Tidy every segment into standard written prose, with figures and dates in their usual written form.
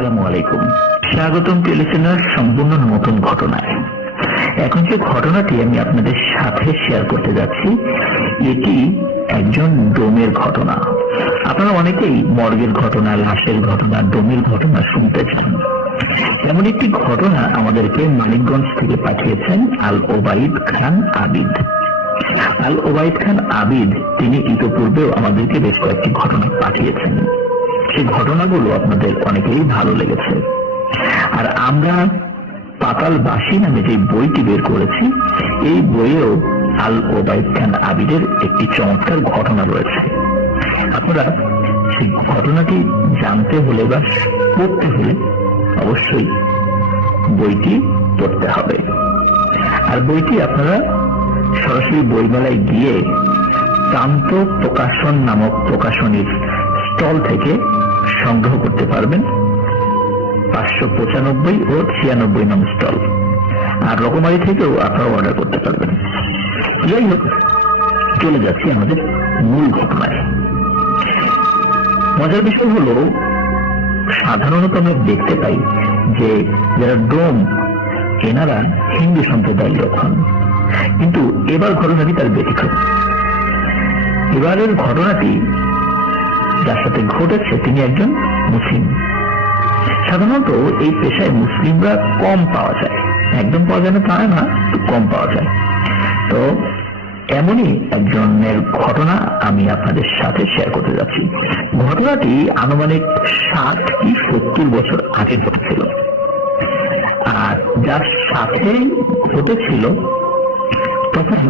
আসসালামু আলাইকুম, স্বাগতম লিসেনার সম্পূর্ণ নতুন ঘটনায়। এখন যে ঘটনাটি আমি আপনাদের সাথে শেয়ার করতে যাচ্ছি, এটি একজন ডোমের ঘটনা। আপনারা অনেকেই মর্গের ঘটনা, লাশের ঘটনা, ডোমের ঘটনা শুনতে চান। এমন একটি ঘটনা আমাদেরকে মানিকগঞ্জ থেকে পাঠিয়েছেন আল ওবাইদ খান আবিদ। আল ওবাইদ খান আবিদ তিনি ইতিপূর্বেও আমাদেরকে বেশ কয়েকটি ঘটনা পাঠিয়েছেন। সেই ঘটনাগুলো আপনাদের অনেকেই ভালো লেগেছে। আর আমরা পাতালবাসী নামে যে বইটি বের করেছি, এই বইয়েও আল ওবাইদ খান আবিদের একটি চমৎকার ঘটনা রয়েছে। আপনারা সেই ঘটনাটি জানতে হলে বা পড়তে হলে অবশ্যই বইটি পড়তে হবে। আর বইটি আপনারা সরাসরি বইমেলায় গিয়ে প্রান্ত প্রকাশন নামক প্রকাশনীর স্টল থেকে সংগ্রহ করতে পারবেন। 595 ও 96 নং স্টল। আর রকমারি থেকেও আপনারা অর্ডার করতে পারবেন। যাই হোক, চলে যাচ্ছি আমাদের মূল ঘটনায়। মজার বিষয় হলো, সাধারণত আমরা দেখতে পাই যে যারা ডোম, এনারা হিন্দু সম্প্রদায়ের লোক হন, কিন্তু এবার ঘটনাটি তার ব্যতিক্রম। এবারের ঘটনাটি যার সাথে ঘটেছে তিনি একজন মুসলিম। সাধারণত এই পেশায় মুসলিমরা কম পাওয়া যায়, একদম পাওয়া যায় না তা না, কম পাওয়া যায়। তো এমনই একজনের ঘটনা আমি আপনাদের সাথে শেয়ার করতে যাচ্ছি। ঘটনাটি আনুমানিক 60 কি 70 বছর আগে ঘটেছিল। আর যার সাথে ঘটেছিল তখন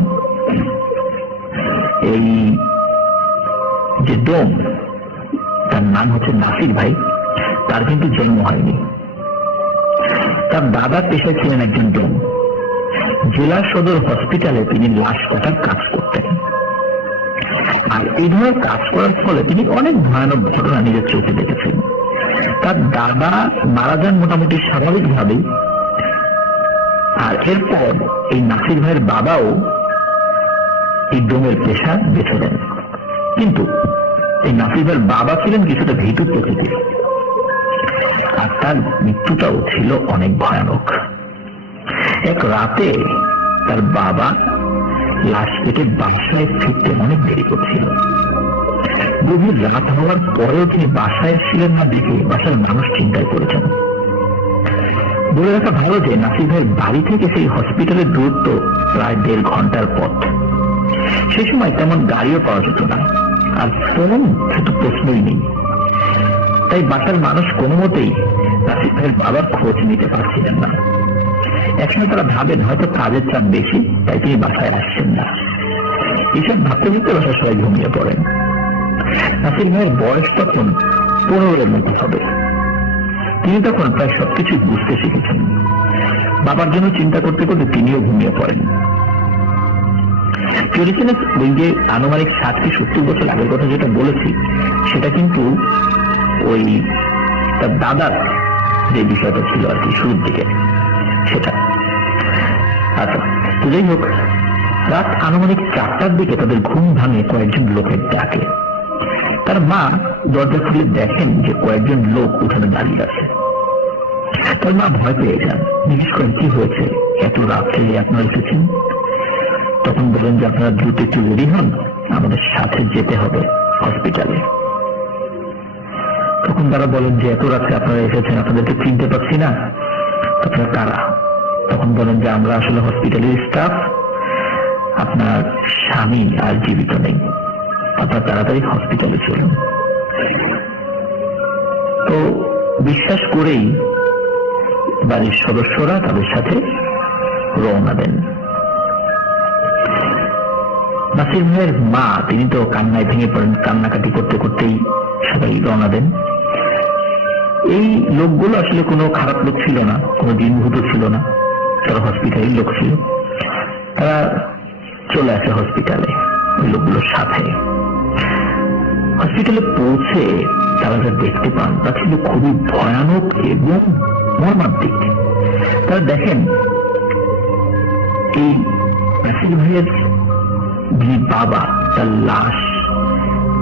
এই যে ডোম, তার নাম হচ্ছে নাসির ভাই, তার কিন্তু জন্ম হয়নি। তার দাদা পেশায় ছিলেন একজন ডোম। জেলা সদর হসপিটালে তিনি লাশ কাটার কাজ করতেন। আর এই ধরনের কাজ করার ফলে তিনি অনেক ভয়ানক ঘটনা নিজের চোখে দেখেছেন। তার দাদা মারা যান মোটামুটি স্বাভাবিকভাবেই। আর এরপর এই নাসির ভাইয়ের বাবাও এই ডোমের পেশা বেছে নেন। কিন্তু এই নাসির ভাইয়ের বাবা ছিলেন কিছুটা ভীতু প্রকৃতির, আর তার মৃত্যুটাও ছিল অনেক ভয়ানক। এক রাতে তার বাবা লাশ কেটে বাসায় ফিরতে অনেক দেরি করছিল। গভীর রাত হওয়ার পরেও তিনি বাসায় ছিলেন না দেখে বাসার মানুষ চিন্তায় পড়েছেন। বলে রাখা ভালো যে নাসির ভাইয়ের বাড়ি থেকে সেই হসপিটালের দূরত্ব প্রায় 1.5 ঘন্টার পথ। সে সময় তেমন গাড়িও পাওয়া যেত না, আর ফোন শুধু প্রশ্নই নেই। তাই বাসার মানুষ কোনো মতেই নাসির ভাইয়ের বাবার খোঁজ নিতে পারছিলেন না। একসময় তারা ভাবেন হয়তো কাজের চাপ বেশি, তাই তিনি বাসায় আসছেন না। এইসব ভাবতে ভাবতে বাসায় সবাই ঘুমিয়ে পড়েন। নাসির ভাইয়ের বয়স তখন 15-এর মতো হবে। তিনি তখন প্রায় সবকিছু বুঝতে শিখেছেন। বাবার জন্য চিন্তা করতে করতে তিনিও ঘুমিয়ে পড়েন। ওই যে আনুমানিক 60 কি 70 বছর আগের কথা যেটা বলেছি, সেটা কিন্তু ওই তার দাদার যে বিষয়টা ছিল আর কি শুরুর দিকে সেটা। আচ্ছা, তো যাই হোক, রাত আনুমানিক 4টার দিকে তাদের ঘুম ভাঙে কয়েকজন লোকের ডাকে। তার মা দরজা খুলে দেখেন যে কয়েকজন লোক উঠানে দাঁড়িয়ে আছে। তার মা ভয় পেয়ে যান, জিজ্ঞেস করেন কি হয়েছে, এত রাত্রে আপনারা এসেছেন? তখন বলেন যে আপনারা দ্রুত একটু রেডি হন, আমাদের সাথে যেতে হবে হসপিটালে। তখন তারা বলেন যে এত রাত্রে আপনারা এসেছেন, আপনাদেরকে চিনতে পারছি না, আপনারা কারা? তখন বলেন যে আমরা আসলে হসপিটালের স্টাফ, আপনার স্বামী আর জীবিত নেই, আপনার তাড়াতাড়ি হসপিটালে চলুন। তো বিশ্বাস করেই বাড়ির সদস্যরা তাদের সাথে রওনা দেন। নাসির ভাইয়ের মা তিনি তো কান্নায় ভেঙে পড়েন, কান্নাকাটি করতে করতেই সবাই রওনা দেন। এই লোকগুলো আসলে কোনো খারাপ লোক ছিল না, কোনো দিনভূত ছিল না, তারা হসপিটালের লোক ছিল। তারা চলে আসে হসপিটালে ওই লোকগুলোর সাথে। হসপিটালে পৌঁছে তারা যা দেখতে পান তা ছিল খুবই ভয়ানক এবং মর্মান্তিক। তারা দেখেন এই নাসির ভাইয়ের যিনি বাবা, তার লাশ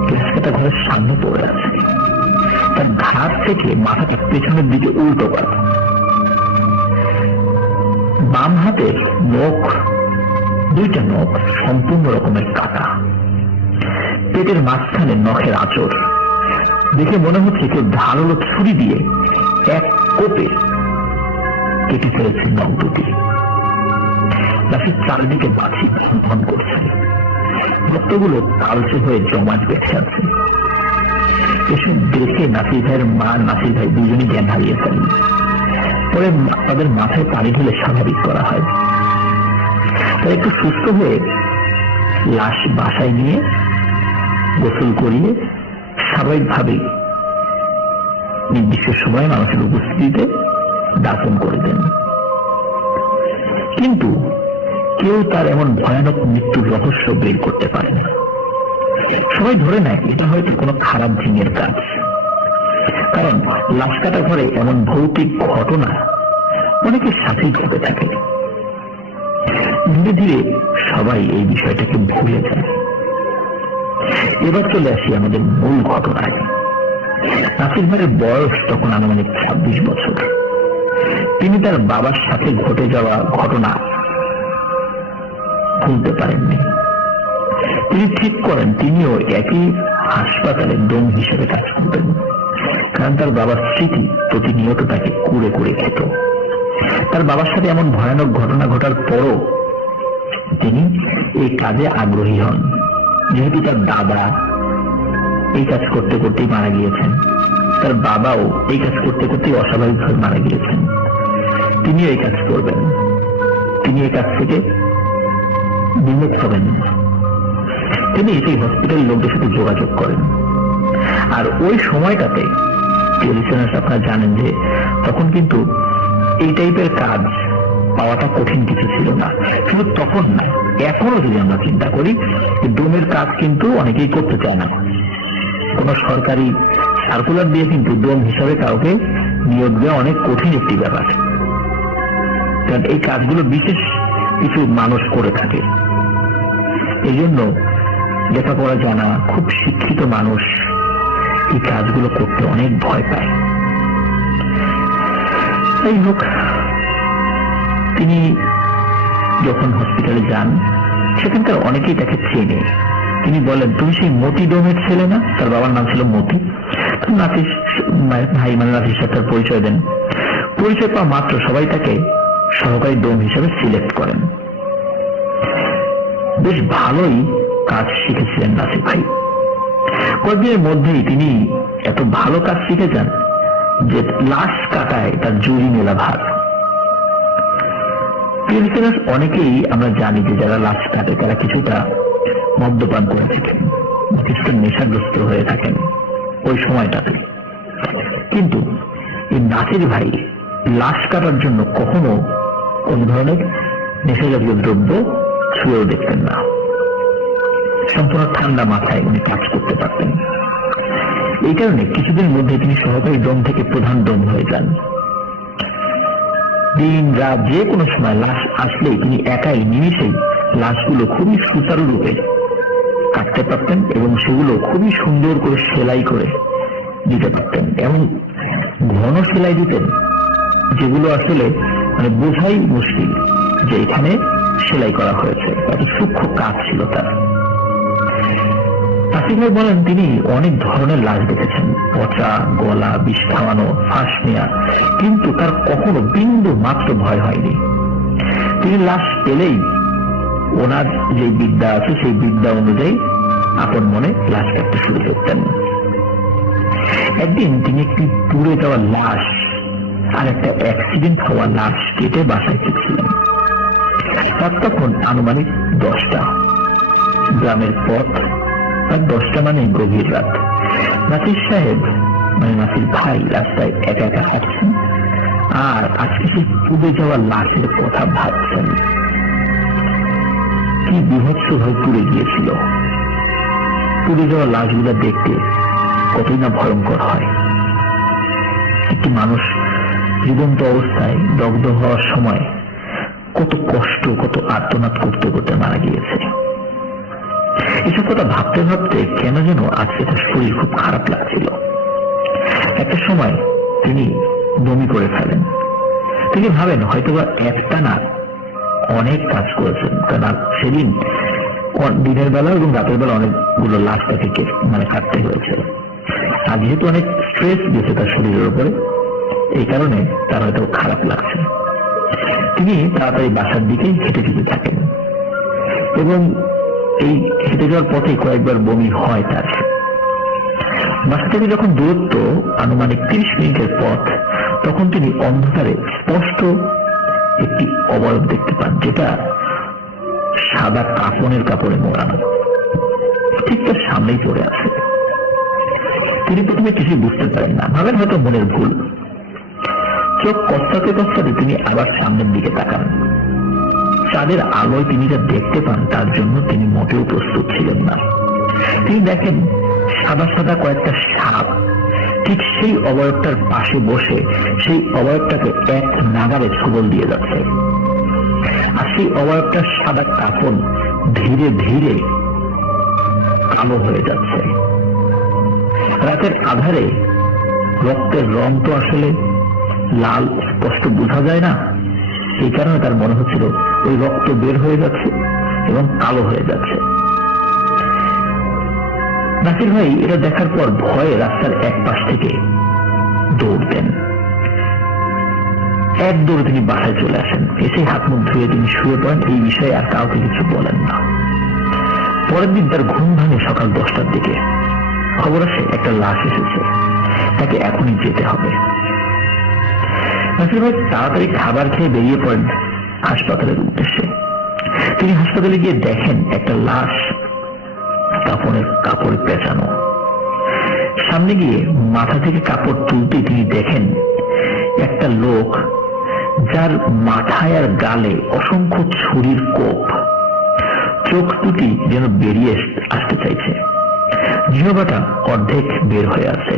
গ্যাস কাটা ঘরের সামনে পড়ে আছে। তার ঘাট থেকে মাথাটা পেছনের দিকে উল্টো করে। বাম হাতের নখ, দুইটা নখ সম্পূর্ণ রকমের কাটা, পেটের মাঝখানে নখের আঁচড়, দেখে মনে হচ্ছে কেউ ধারালো ছুরি দিয়ে এক কোপে কেটে ফেলেছে নখ দুটি। নাসির চারদিকে বাছি সন্ধান করছে, রক্তগুলো কালচে হয়ে জমাট বেঁধে আছে। এসব দেখে নাসির ভাইয়ের মা, নাসির ভাই দুজনই জ্ঞান হারিয়েছেন। পরে তাদের মাথায় পানি ঢেলে স্বাভাবিক করা হয়। তারা একটু সুস্থ হয়ে লাশ বাসায় নিয়ে গোসল করিয়ে স্বাভাবিকভাবে নির্দিষ্ট সময়ে মানুষের উপস্থিতিতে দাফন করে দেন। কিন্তু কেউ তার এমন ভয়ানক মৃত্যুর রহস্য বের করতে পারে না। সবাই ধরে নেয় এটা হয়তো কোনো খারাপ জিনের কাজ, কারণ লাশ কাটা ঘরে এমন ভৌতিক ঘটনা অনেকের সাথেই ঘটে থাকে। ধীরে ধীরে সবাই এই বিষয়টাকে ভুলে যায়। এবার চলে আসি আমাদের মূল ঘটনায়। নাসির ভাইয়ের বয়স তখন আনুমানিক 26 বছর। তিনি তার বাবার সাথে ঘটে যাওয়া ঘটনা ভুলতে পারেননি। তিনি ঠিক করেন তিনিও একই হাসপাতালে ডোম হিসেবে কাজ করবেন, কারণ তার বাবার স্মৃতি প্রতিনিয়ত তাকে কুড়ে কুড়ে খেত। তার বাবার সাথে এমন ভয়ানক ঘটনা ঘটার পরও তিনি এই কাজে আগ্রহী হন, যেহেতু তার দাদা এই কাজ করতে করতেই মারা গিয়েছেন, তার বাবাও এই কাজ করতে করতেই অস্বাভাবিকভাবে মারা গিয়েছেন। তিনি এই কাজ করবেন, তিনি এই কাজ থেকে বিমুখ হবেন। তিনি এই হসপিটাল লোকদের সাথে যোগাযোগ করেন। আর ওই সময়টাতে আপনারা জানেন যে তখন কিন্তু এই টাইপের কাজ পাওয়াটা কঠিন কিছু ছিল না। শুধু তখন না, এখনো যদি আমরা চিন্তা করি, ডোমের কাজ কিন্তু অনেকেই করতে চায় না। কোন সরকারি সার্কুলার দিয়ে কিন্তু ডোম হিসাবে কাউকে নিয়োগ দেওয়া অনেক কঠিন একটি ব্যাপার, কারণ এই কাজগুলো বিশেষ কিছু মানুষ করে থাকে। এই জন্য লেখাপড়া জানা খুব শিক্ষিত মানুষ এই কাজগুলো করতে অনেক ভয় পায়। এই হোক, তিনি যখন হসপিটালে যান সেখানকার অনেকেই তাকে চেনে। তিনি বলেন, তুমি সেই মতি ডোমের ছেলে না? তার বাবার নাম ছিল মতি। নাসির ভাই মানে নাসির সাথে তার পরিচয় দেন। পরিচয় পাওয়া মাত্র সবাই তাকে সহকারী ডোম হিসেবে সিলেক্ট করেন। বেশ ভালোই কাজ শিখেছিলেন নাসির ভাই। কয়েকদিনের মধ্যেই তিনি এত ভালো কাজ শিখে যান যে লাশ কাটায় তার জুড়ি মেলা ভার। অনেকেই আমরা জানি যে যারা লাশ কাটে তারা কিছুটা মদ্যপান করে থাকেন, কিছুটা নেশাগ্রস্ত হয়ে থাকেন ওই সময়টাতে। কিন্তু এই নাসির ভাই লাশ কাটার জন্য কখনো কোন ধরনের নেশাজাতীয় দ্রব্য ছুঁয়েও দেখতেন না। সম্পূর্ণ ঠান্ডা মাথায় উনি কাজ করতে পারতেন। এই কারণে কিছুদিনের মধ্যে তিনি সহকারী ডোম থেকে প্রধান ডোম হয়ে যান। দিন রাত যে কোনো সময় লাশ আসলেই তিনি একাই নিমিষেই লাশগুলো খুবই সুচারুরূপে কাটতে পারতেন এবং সেগুলো খুবই সুন্দর করে সেলাই করে দিতে পারতেন। এবং ঘন সেলাই দিতেন, যেগুলো আসলে মানে বোঝাই মুশকিল যে এখানে সেলাই করা হয়েছে, এত সূক্ষ্ম কাজ ছিল তার। নাসির ভাই বলেন, তিনি অনেক ধরনের লাশ দেখেছেন, পচা, গলা, বিষ খাওয়ানো, ফাঁস নেওয়া, কিন্তু তার কখনো বিন্দু মাত্র ভয় হয়নি। তিনি লাশ পেলেই ওনার যে বিদ্যা আছে সেই বিদ্যা অনুযায়ী আপন মনে লাশ কাটতে শুরু করতেন। একদিন তিনি একটি পুড়ে যাওয়া লাশ আর একটা অ্যাক্সিডেন্ট হওয়া লাশ কেটে বাসায় ফিরছিলেন। তখন আনুমানিক 10টা। গ্রামের পথ, আর 10টা মানে গভীর রাত। নাসির সাহেব মানে নাসির ভাই রাস্তায় একা একা হাঁটছেন আর আজকে সেই পুড়ে যাওয়া লাশের কথা ভাবছেন। কি বিভৎস ভাবে পুড়ে গিয়েছিল। পুড়ে যাওয়া লাশগুলো দেখতে কতই না ভয়ঙ্কর হয়। একটি মানুষ জীবন্ত অবস্থায় দগ্ধ হওয়ার সময় কত কষ্ট, কত আর্তনাদ করতে করতে মারা গিয়েছে। এসব কথা ভাবতে ভাবতে কেন যেন আজকে তার শরীর খুব খারাপ লাগছিল। একটা সময় তিনি বমি করে ফেলেন। তিনি ভাবেন হয়তোবা একটা না অনেক কাজ করেছেন, কারণ সেদিন দিনের বেলা এবং রাতের বেলা অনেকগুলো লাশ তাকে কাটতে হয়েছে। আর যেহেতু অনেক স্ট্রেস দিয়েছে তার শরীরের উপরে, এই কারণে তার হয়তো খারাপ লাগছে। তিনি তাড়াতাড়ি বাসার দিকেই হেঁটে যেতে থাকেন এবং এই হেঁটে যাওয়ার পথে কয়েকবার বমি হয় তার। বাসা থেকে যখন দূরত্ব আনুমানিক 30 মিনিটের পথ, তখন তিনি অন্ধকারে স্পষ্ট একটি অবয়ব দেখতে পান, যেটা সাদা কাপড়ে মোড়ানো, ঠিক তার সামনেই পড়ে আছে। তিনি প্রথমে কিছুই বুঝতে পারেন না, ভাবেন হয়তো মনের ভুল। চোখ কস্তাতে কস্তাতে তিনি আবার সামনের দিকে তাকান। চাঁদের আলোয় তিনি যা দেখতে পান তার জন্য তিনি মোটেও প্রস্তুত ছিলেন না। তিনি দেখেন সাদা সাদা কয়েকটা সাপ ঠিক সেই অবয়বটার পাশে বসে সেই অবয়বটাকে এক নাগারে ছোবল দিয়ে যাচ্ছে। আর সেই অবয়বটার সাদা কাপড় ধীরে ধীরে কালো হয়ে যাচ্ছে। রাতের আধারে রক্তের রং তো আসলে লাল স্পষ্ট বোঝা যায় না, এই কারণে তার মনে হচ্ছিল ওই রক্ত বের হয়ে যাচ্ছে এবং কালো হয়ে যাচ্ছে। নাসির ভাই এটা দেখার পর ভয়ে রাস্তার এক পাশ থেকে দৌড় দেন। এক দৌড়ে তিনি বাসায় চলে আসেন। এসে হাত মুখ ধুয়ে তিনি শুয়ে পড়েন। এই বিষয়ে আর কাউকে কিছু বলেন না। পরের দিন তার ঘুম ভাঙে সকাল 10টার দিকে। খবর আসে একটা লাশ এসেছে, তাকে এখনই যেতে হবে। নাসির ভাই তাড়াতাড়ি খাবার খেয়ে বেরিয়ে পড়েন হাসপাতালের উদ্দেশ্যে। তিনি হাসপাতালে গিয়ে দেখেন একটা লাশ কাপড়ে পেঁচানো। সামনে গিয়ে মাথা থেকে কাপড় তুলতে তিনি দেখেন একটা লোক, যার মাথায় আর গালে অসংখ্য ছুরির কোপ, চোখ দুটি যেন বেরিয়ে আসতে চাইছে, জিহ্বাটা অর্ধেক বের হয়ে আছে।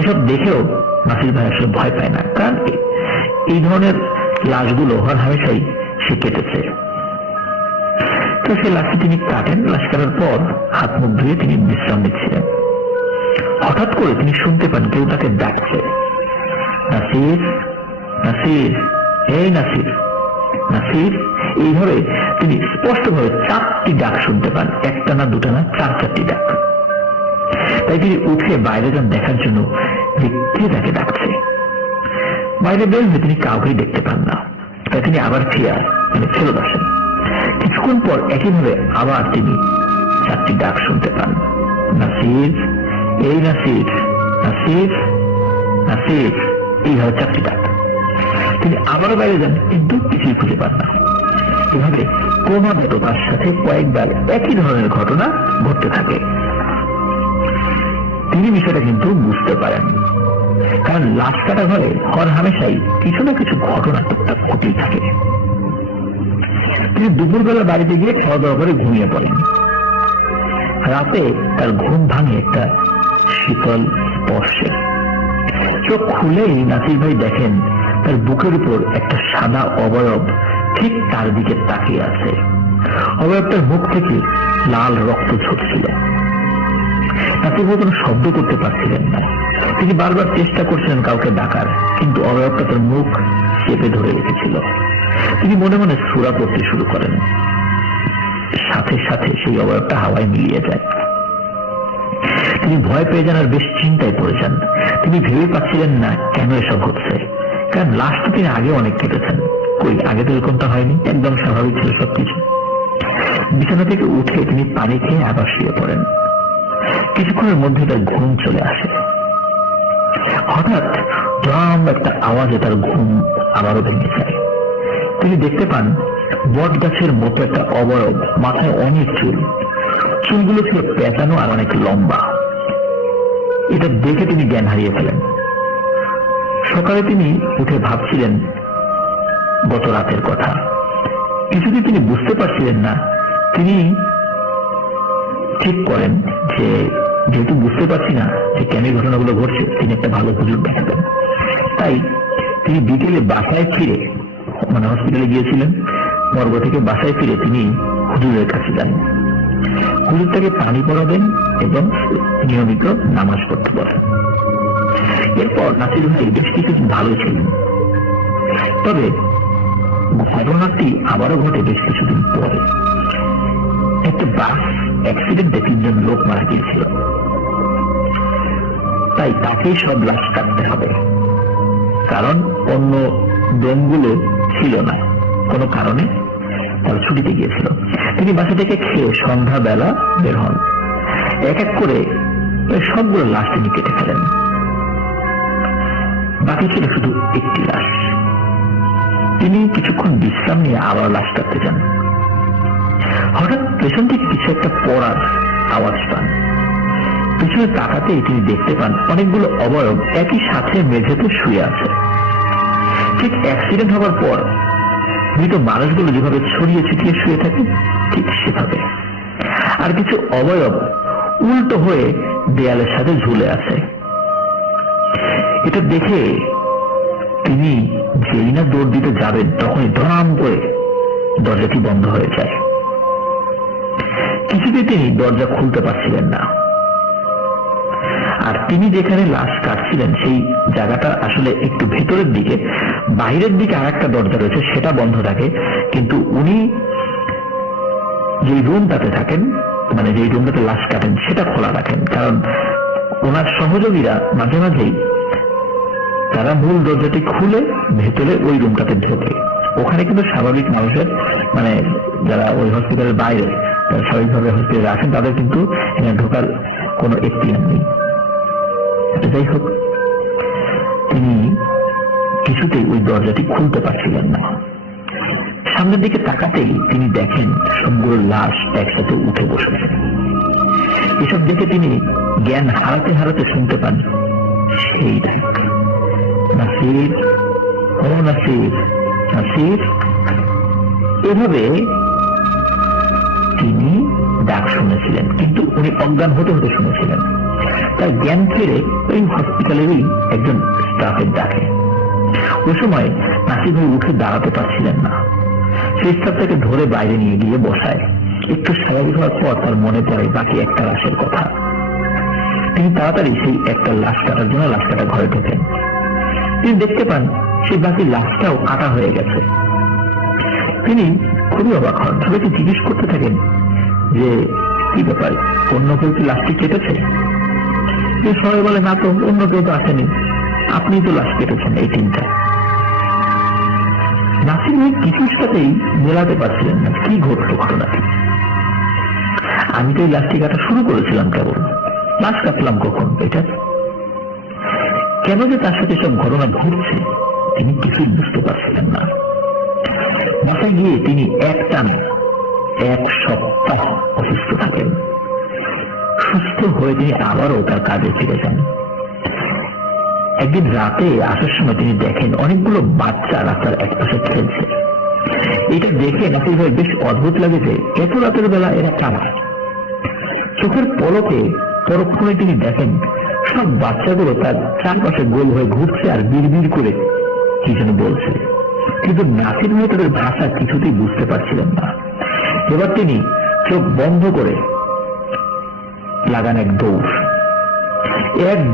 এসব দেখেও নাসির ভাই আসলে ভয় পায় না, কারণ এই ধরনের লাশগুলো হর হামেশাই সে কেটেছে। তো সেই লাশটি তিনি কাটেন। লাশ কাটার পর হাত মুখ ধুয়ে তিনি বিশ্রাম নিচ্ছিলেন। হঠাৎ করে তিনি শুনতে পান কেউ তাকে ডাকছে, নাসির, নাসির, এই নাসির, নাসির। এইভাবে তিনি স্পষ্টভাবে 4টি ডাক শুনতে পান, একটা না দুটা না 4টি ডাক। তাই তিনি উঠে বাইরে যান দেখার জন্য যে কে তাকে ডাকছে। বাইরে বের হয়ে তিনি কাউকেই দেখতে পান না। তাই তিনি আবার ফেরত আসেন। কিছুক্ষণ পর একইভাবে আবার তিনি 4টি ডাক শুনতে পান, নাসির, এই নাসির, নাসির, নাসির। এইভাবে 4টি ডাক। তিনি আবারও বাইরে যান, কিন্তু কিছুই খুঁজে পান না। এভাবে ক্রমাগত তার সাথে কয়েকবার একই ধরনের ঘটনা ঘটতে থাকে। তিনি বিষয়টা কিন্তু বুঝতে পারেন, কারণ লাশ কাটা ঘরে হর হামেশাই কিছু না কিছু ঘটনা টুকটাক ঘটেই থাকে। তিনি দুপুরবেলা বাড়িতে গিয়ে খাওয়া দাওয়া করে ঘুমিয়ে পড়েন। রাতে তার ঘুম ভাঙে একটা শীতল স্পর্শে। চোখ খুলেই নাসির ভাই দেখেন তার বুকের উপর একটা সাদা অবয়ব ঠিক তার দিকে তাকিয়ে আছে। অবয়বটার মুখ থেকে লাল রক্ত ঝরছিল। নাসির ভাই কোনো শব্দ করতে পারছিলেন না। তিনি বারবার চেষ্টা করছিলেন কাউকে ডাকার, কিন্তু অবয়বটা তার মুখ চেপে ধরে রেখেছিল। তিনি মনে মনে সূরা পড়তে শুরু করেন। সাথে সাথে সেই অবয়বটা হাওয়ায় মিলিয়ে যায়। তিনি ভয় পেয়ে যান আর বেশ চিন্তায় পড়ে যান। তিনি ভেবে পাচ্ছিলেন না কেন এসব হচ্ছে, কারণ লাশ তো তিনি আগে অনেক কেটেছেন। কই, আগে তো এরকমটা হয়নি, একদম স্বাভাবিক ছিল সবকিছু। বিছানা থেকে উঠে তিনি পানি খেয়ে আবার শুয়ে পড়েন। কিছুক্ষণের মধ্যে তার ঘুম চলে আসে। হঠাৎ ড্রাম একটা আওয়াজে তার ঘুম আবারও ভেঙে যায়। তিনি দেখতে পান বট গাছের মতো একটা অবয়ব, মাথায় অনেক চুল, চুলগুলো ছিল পেঁচানো আর অনেক লম্বা। এটা দেখে তিনি জ্ঞান হারিয়ে ফেলেন। সকালে তিনি উঠে ভাবছিলেন গত রাতের কথা। কিছুদিন তিনি বুঝতে পারছিলেন না। তিনি ঠিক করেন যে যেহেতু বুঝতে পারছি না যে কেন ঘটনাগুলো ঘটছে, তিনি একটা ভালো হুজুর দেখাবেন। তাই তিনি বিকেলে বাসায় ফিরে, হসপিটালে গিয়েছিলেন, মর্গ থেকে বাসায় ফিরে তিনি হুজুরের কাছে যান। হুজুর তাকে পানি পড়াবেন এবং নিয়মিত নামাজ পড়তে বলেন। এরপর নাসির ভাই বেশ কিছুদিন ভালো ছিলেন, তবে ঘটনাটি আবারও ঘটে বেশ কিছুদিন পরে। একটা বাস অ্যাক্সিডেন্টে 3 জন লোক মারা গিয়েছিল, তাই তাকেই সব লাশ কাটতে হবে, কারণ অন্য ডোমগুলো ছিল না, কোনো কারণে তারা ছুটিতে গিয়েছিল। তিনি বাসা থেকে খেয়ে সন্ধ্যাবেলা বের হন, এক এক করে সবগুলো লাশ তিনি কেটে ফেলেন। বাকি ছিল শুধু একটি লাশ। তিনি কিছুক্ষণ বিশ্রাম নিয়ে আবার লাশ কাটতে যান। হঠাৎ পেছন থেকে কিছু একটা পড়ার আওয়াজ পান। পিছনে তাকাতেই তিনি দেখতে পান অনেকগুলো অবয়ব একই সাথে মেঝেতে শুয়ে আছে। ঠিক অ্যাক্সিডেন্ট হওয়ার পর মৃত মানুষগুলো যেভাবে ছড়িয়ে ছিটিয়ে শুয়ে থাকে ঠিক সেভাবে, আর কিছু অবয়ব উল্টো হয়ে দেয়ালের সাথে ঝুলে আছে। এটা দেখে তিনি যেই না দৌড় দিতে যাবেন তখনই ধরাম করে দরজাটি বন্ধ হয়ে যায়। কিছুতে তিনি দরজা খুলতে পারছিলেন না। আর তিনি যেখানে লাশ কাটছিলেন সেই জায়গাটা আসলে একটু ভেতরের দিকে, বাইরের দিকে আর একটা দরজা রয়েছে, সেটা বন্ধ থাকে, কিন্তু উনি যে রুমটাতে থাকেন, মানে যে রুমটাতে লাশ কাটেন, সেটা খোলা রাখেন, কারণ ওনার সহযোগীরা মাঝে মাঝেই তারা মূল দরজাটি খুলে ভেতরে ওই রুমটাতে ঢোকে। ওখানে কিন্তু স্বাভাবিক মানুষের, মানে যারা ওই হসপিটালের বাইরে স্বাভাবিকভাবে হসপিটালে আসেন, তাদের কিন্তু এখানে ঢোকার কোনো এখতিয়ার নেই। যাই হোক, তিনি কিছুতেই ওই দরজাটি খুলতে পারছিলেন না। সামনের দিকে তাকাতেই তিনি দেখেন সবগুলো লাশ একসাথে উঠে বসেছে। এসব দেখে তিনি জ্ঞান হারাতে হারাতে শুনতে পান, সেই ডাক, নাসির, ও নাসির, নাসির। এভাবে তিনি ডাক শুনেছিলেন, কিন্তু উনি অজ্ঞান হতে হতে শুনেছিলেন। তার জ্ঞান ফিরে ওই হসপিটালেরই একজন স্টাফের ডাকে। ওই সময় নাসির ভাই উঠে দাঁড়াতে পারছিলেন না। সেই স্টাফ তাকে ধরে বাইরে নিয়ে গিয়ে বসায়। একটু স্বাভাবিক হওয়ার পর তার মনে পড়ে বাকি একটা লাশের কথা। তিনি তাড়াতাড়ি সেই একটা লাশ কাটার জন্য লাশ কাটা ঘরে ঢোকেন। তিনি দেখতে পান সেই বাকি লাশটাও কাটা হয়ে গেছে। তিনি খুবই অবাক হন, সবাইকে জিজ্ঞেস করতে থাকেন যে কি ব্যাপার, অন্য কেউ কি লাশটি কেটেছে? সবাই বলে, না তো, অন্য কেউ তো আসেনি, আপনি তো লাশ কেটেছেন এই 3টা। নাসির ভাই কিছুটাতেই মেলাতে পারছিলেন না কি ঘটল ঘটনাটি। আমি তো এই লাশটি কাটা শুরু করেছিলাম, কেবল লাশ কাটলাম কখন, এটা কেন যে তার সাথে সব ঘটনা ঘটছে তিনি কিছুই বুঝতে পারছিলেন না। বাসায় গিয়ে তিনি একটানা 1 সপ্তাহ অসুস্থ থাকেন। সুস্থ হয়ে তিনি আবারও তার কাজে ফিরে যান। একদিন রাতে আসার সময় তিনি দেখেন অনেকগুলো বাচ্চা রাস্তার একপাশে খেলছে। এটা দেখে নাসির ভাই বেশ অদ্ভুত লাগে যে এত রাতের বেলা এরা কারা। চোখের পলকে পরক্ষণে তিনি দেখেন সব বাচ্চাগুলো তার চারপাশে গোল হয়ে ঘুরছে আর বিড়বিড় করে কি যেন বলছে, কিন্তু নাসির ভাই তাদের ভাষা কিছুতেই বুঝতে পারছিলেন না। এবার তিনি চোখ বন্ধ করে লাগান এক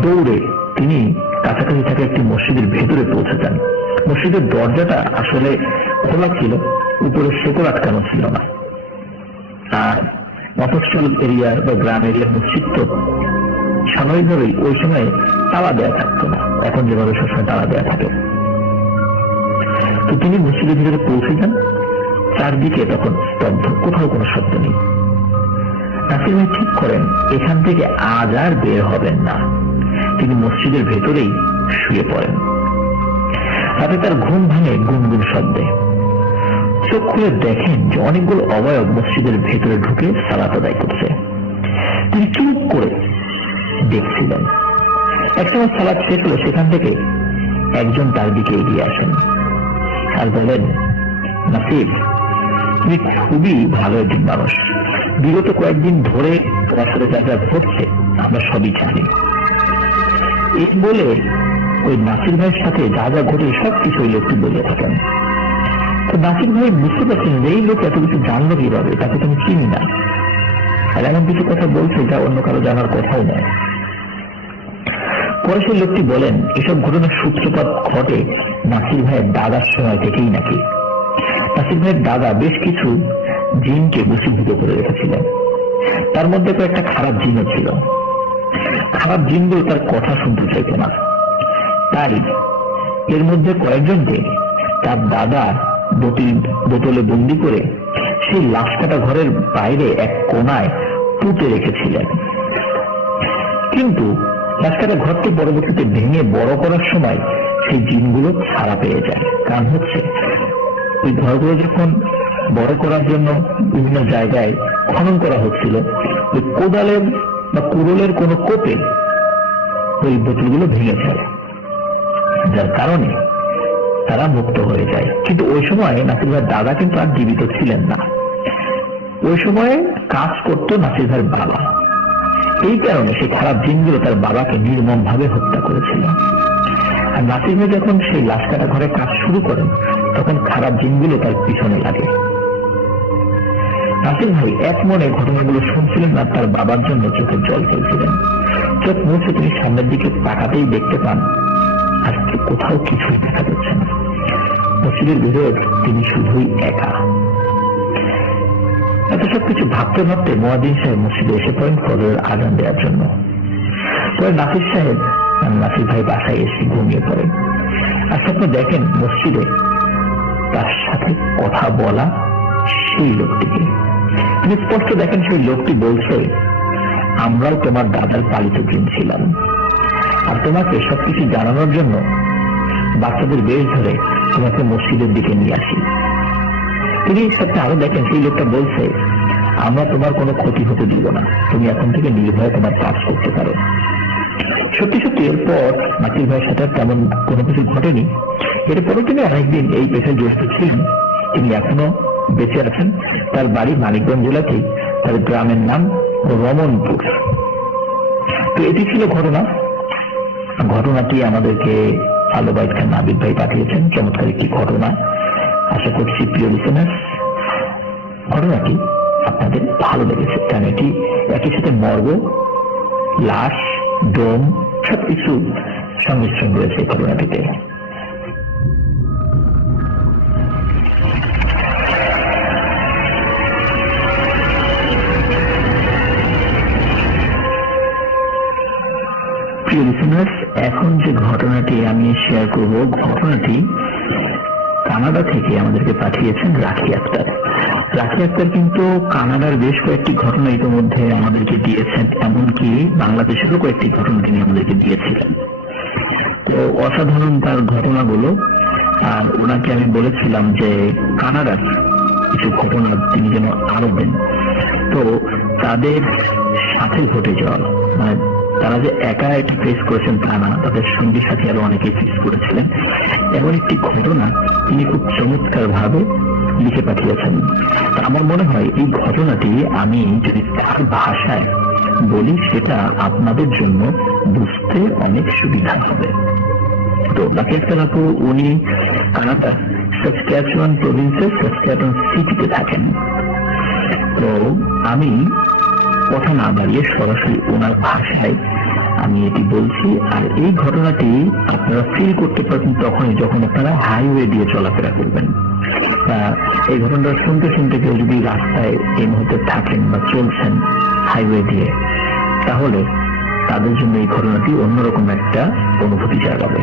দৌড়ে তিনি কাছাকাছি থাকা একটি মসজিদের ভেতরে পৌঁছে যান। মসজিদের দরজাটা আসলে খোলা ছিল, উপরে শেকড় আটকানো ছিল না। আর মফস্বল এরিয়ার বা গ্রাম এরিয়ার মসজিদ তো স্বাভাবিকভাবেই ওই সময় তালা দেওয়া থাকতো না, এখন যেভাবে সবসময় তালা দেওয়া থাকে। তো তিনি মসজিদের ভিতরে পৌঁছে যান। চারদিকে তখন স্তব্ধ, কোথাও কোনো শব্দ নেই। নাসির ভাই ঠিক করেন এখান থেকে আজ আর বের হবেন না। তিনি মসজিদের ভেতরেই শুয়ে পড়েন। রাতে তার ঘুম ভাঙে গুনগুন শব্দে। চোখ খুলে দেখেন যে অনেকগুলো অবয়ব মসজিদের ভেতরে ঢুকে সালাত আদায় করছে। তিনি চুপ করে দেখছিলেন। একটা সালাত শেষ হলো, সেখান থেকে একজন তার দিকে এগিয়ে আসেন আর বলেন, নাসির, তুমি খুবই ভালো একজন মানুষ। বিগত কয়েকদিন ধরে তোমার সাথে যা যা ঘটছে আমরা সবই জানি। এই বলে ওই নাসির ভাইয়ের সাথে যা যা ঘটে সবকিছু ওই লোকটি বলে থাকেন। তো নাসির ভাই বুঝতে পারছেন যে এই লোক এত কিছু জানলো কিভাবে, তাকে তুমি চিনি না, আর এমন কিছু কথা বলছে যা অন্য কারো জানার কথাও নয়। পরে সেই লোকটি বলেন এসব ঘটনার সূত্রপাত ঘটে নাসির ভাইয়ের দাদার সময় থেকেই নাকি। নাসির ভাইয়ের দাদা বেশ কিছু জিনকে বশীভূত করে রেখেছিলেন, তার মধ্যে কয়েকটা খারাপ জিনও ছিল। খারাপ জিনগুলো তার কথা শুনতে চাইত না, তাই এর মধ্যে কয়েকজনকে তার দাদা বোতলে বন্দি করে সেই লাশ কাটা ঘরের বাইরে এক কোনায় পুঁতে রেখেছিলেন। কিন্তু লাশ কাটা ঘরটি পরবর্তীতে ভেঙে বড় করার সময় সেই জিনগুলো ছাড়া পেয়ে যায়। কারণ হচ্ছে ওই ঘরগুলো যখন বড় করার জন্য বিভিন্ন জায়গায় খনন করা হচ্ছিল, ওই কোদালের বা কুড়োলের কোনো কোপে ওই বোতলগুলো ভেঙে ফেলে, যার কারণে তারা মুক্ত হয়ে যায়। কিন্তু ওই সময় নাসির ভাইয়ের দাদা কিন্তু আর জীবিত ছিলেন না, ওই সময়ে কাজ করতো নাসির ভাইয়ের বাবা। এই কারণে সেই খারাপ জিনগুলো তার বাবাকে নির্মম ভাবে হত্যা করেছিল। আর নাসির ভাই যখন সেই লাশ কাটা ঘরে কাজ শুরু করেন তখন খারাপ জিনগুলো তার পিছনে লাগে। নাসির ভাই এক মনে ঘটনাগুলো শুনছিলেন আর তার বাবার জন্য চোখের জল ফেলছিলেন। চোখ মুছে তিনি সামনের দিকে তাকাতেই দেখতে পান আজকে কোথাও কিছুই দেখা যাচ্ছে না। মসজিদের ভিতর তিনি শুধুই একা। এত সবকিছু ভাবতে ভাবতে মুয়াজ্জিন সাহেব মসজিদে এসে পড়েন ফজরের আযান দেওয়ার জন্য। পরে নাসির সাহেব আর নাসির ভাই বাসায় এসে ঘুমিয়ে পড়েন। আর স্বপ্ন দেখেন মসজিদে তার সাথে কথা বলা সেই লোকটিকে। তিনি স্পষ্ট দেখেন সেই লোকটি বলছে, আমরাও তোমার দাদার পালিত জিন ছিলাম, আর তোমাকে সবকিছু জানানোর জন্য বাচ্চাদের বেশ ধরে তোমাকে মসজিদের দিকে নিয়ে আসি। তিনি সাথে আরো দেখেন সেই লোকটা বলছে, আমরা তোমার কোনো ক্ষতি হতে দিব না, তুমি এখন থেকে নির্ভয়ে তোমার কাজ করতে পারো। সত্যি সত্যি এরপর নাসির ভাইয়ের সাথে তেমন কোনো কিছু ঘটেনি। এরপরও তিনি অনেকদিন এই পেশায় জড়িত ছিলেন। তিনি এখনো বেঁচে আছেন। তার বাড়ি মানিকগঞ্জ জেলাতেই, তার গ্রামের নাম রমনপুর। তো এটি ছিল ঘটনাটি আমাদেরকে আলো বাইত খান নাবিদ ভাই পাঠিয়েছেন। চমৎকার একটি ঘটনা। আশা করছি প্রিয় লিসেনার্স ঘটনাটি আপনাদের ভালো লেগেছে, কারণ এটি একই সাথে মর্গ, লাশ, ডোম সবকিছু সংমিশ্রণ রয়েছে এই ঘটনাটিতে। প্রিয় লিসেনার্স, এখন যে ঘটনাটি আমি শেয়ার করব, ঘটনাটি কানাডা থেকে আমাদেরকে পাঠিয়েছেন রাখি আক্তার। রাখি আক্তার কিন্তু কানাডার বেশ কয়েকটি ঘটনা ইতিমধ্যে আমাদেরকে দিয়েছেন, এমনকি বাংলাদেশেরও কয়েকটি ঘটনা তিনি আমাদেরকে দিয়েছিলেন। তো অসাধারণ তার ঘটনাগুলো। আর ওনাকে আমি বলেছিলাম যে কানাডার কিছু ঘটনা তিনি যেন আরো দেন। তো তাদের সাথে ঘটে যাওয়া, মানে তারা যে একা এটি ফেস করেছেন তা না, তাদের সঙ্গী সাথে আরো অনেকে ফেস করেছিলেন। এমন একটি ঘটনা তিনি খুব চমৎকার ভাবে লিখে পাঠিয়েছেন। আমার মনে হয় এই ঘটনাটি আমি যদি তার ভাষায় বলি সেটা আপনাদের জন্য বুঝতে অনেক সুবিধা হবে। তো রাখি আক্তার আপু উনি কানাডার সাসক্যাচুয়ান প্রভিন্সের সাসক্যাচুয়ান সিটিতে থাকেন। তো আমি কথা না বাড়িয়ে সরাসরি ওনার ভাষায় আমি এটি বলছি। আর এই ঘটনাটি আপনারা ফিল করতে পারবেন তখনই যখন আপনারা হাইওয়ে দিয়ে চলাফেরা করবেন। এই ঘটনাটা শুনতে শুনতে কেউ যদি রাস্তায় এই মুহূর্তে থাকেন বা চলছেন হাইওয়ে দিয়ে, তাহলে তাদের জন্য এই ঘটনাটি অন্যরকম একটা অনুভূতি জাগাবে।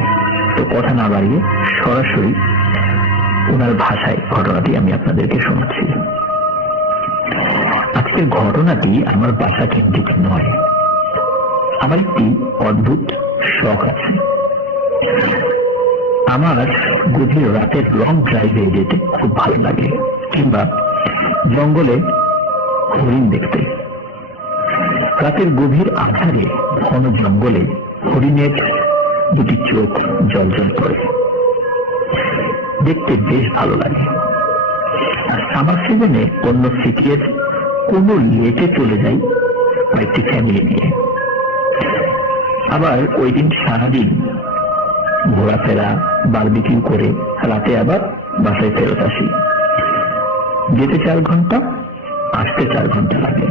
তো কথা না বাড়িয়ে সরাসরি ওনার ভাষায় ঘটনাটি আমি আপনাদেরকে শোনাচ্ছি। আজকের ঘটনাটি আমার বাসা কেন্দ্রিক নয়। আমার একটি অদ্ভুত শখ আছে। আমার গভীর রাতের লং ড্রাইভে যেতে খুব ভালো লাগে, কিংবা জঙ্গলে হরিণ দেখতে। রাতের গভীর আঁধারে ঘন জঙ্গলে হরিণের দুটি চোখ জ্বলজ্বল করে, দেখতে বেশ ভালো লাগে। আর সামার সিজনে অন্য সিটির কোনো লেকে চলে যাই কয়েকটি ফ্যামিলি নিয়ে। আবার ওই দিন সারাদিন ঘোরাফেরা বারবিকিউ করে রাতে আবার বাসায় ফেরত আসি। যেতে 4 ঘন্টা, আসতে 4 ঘন্টা লাগে।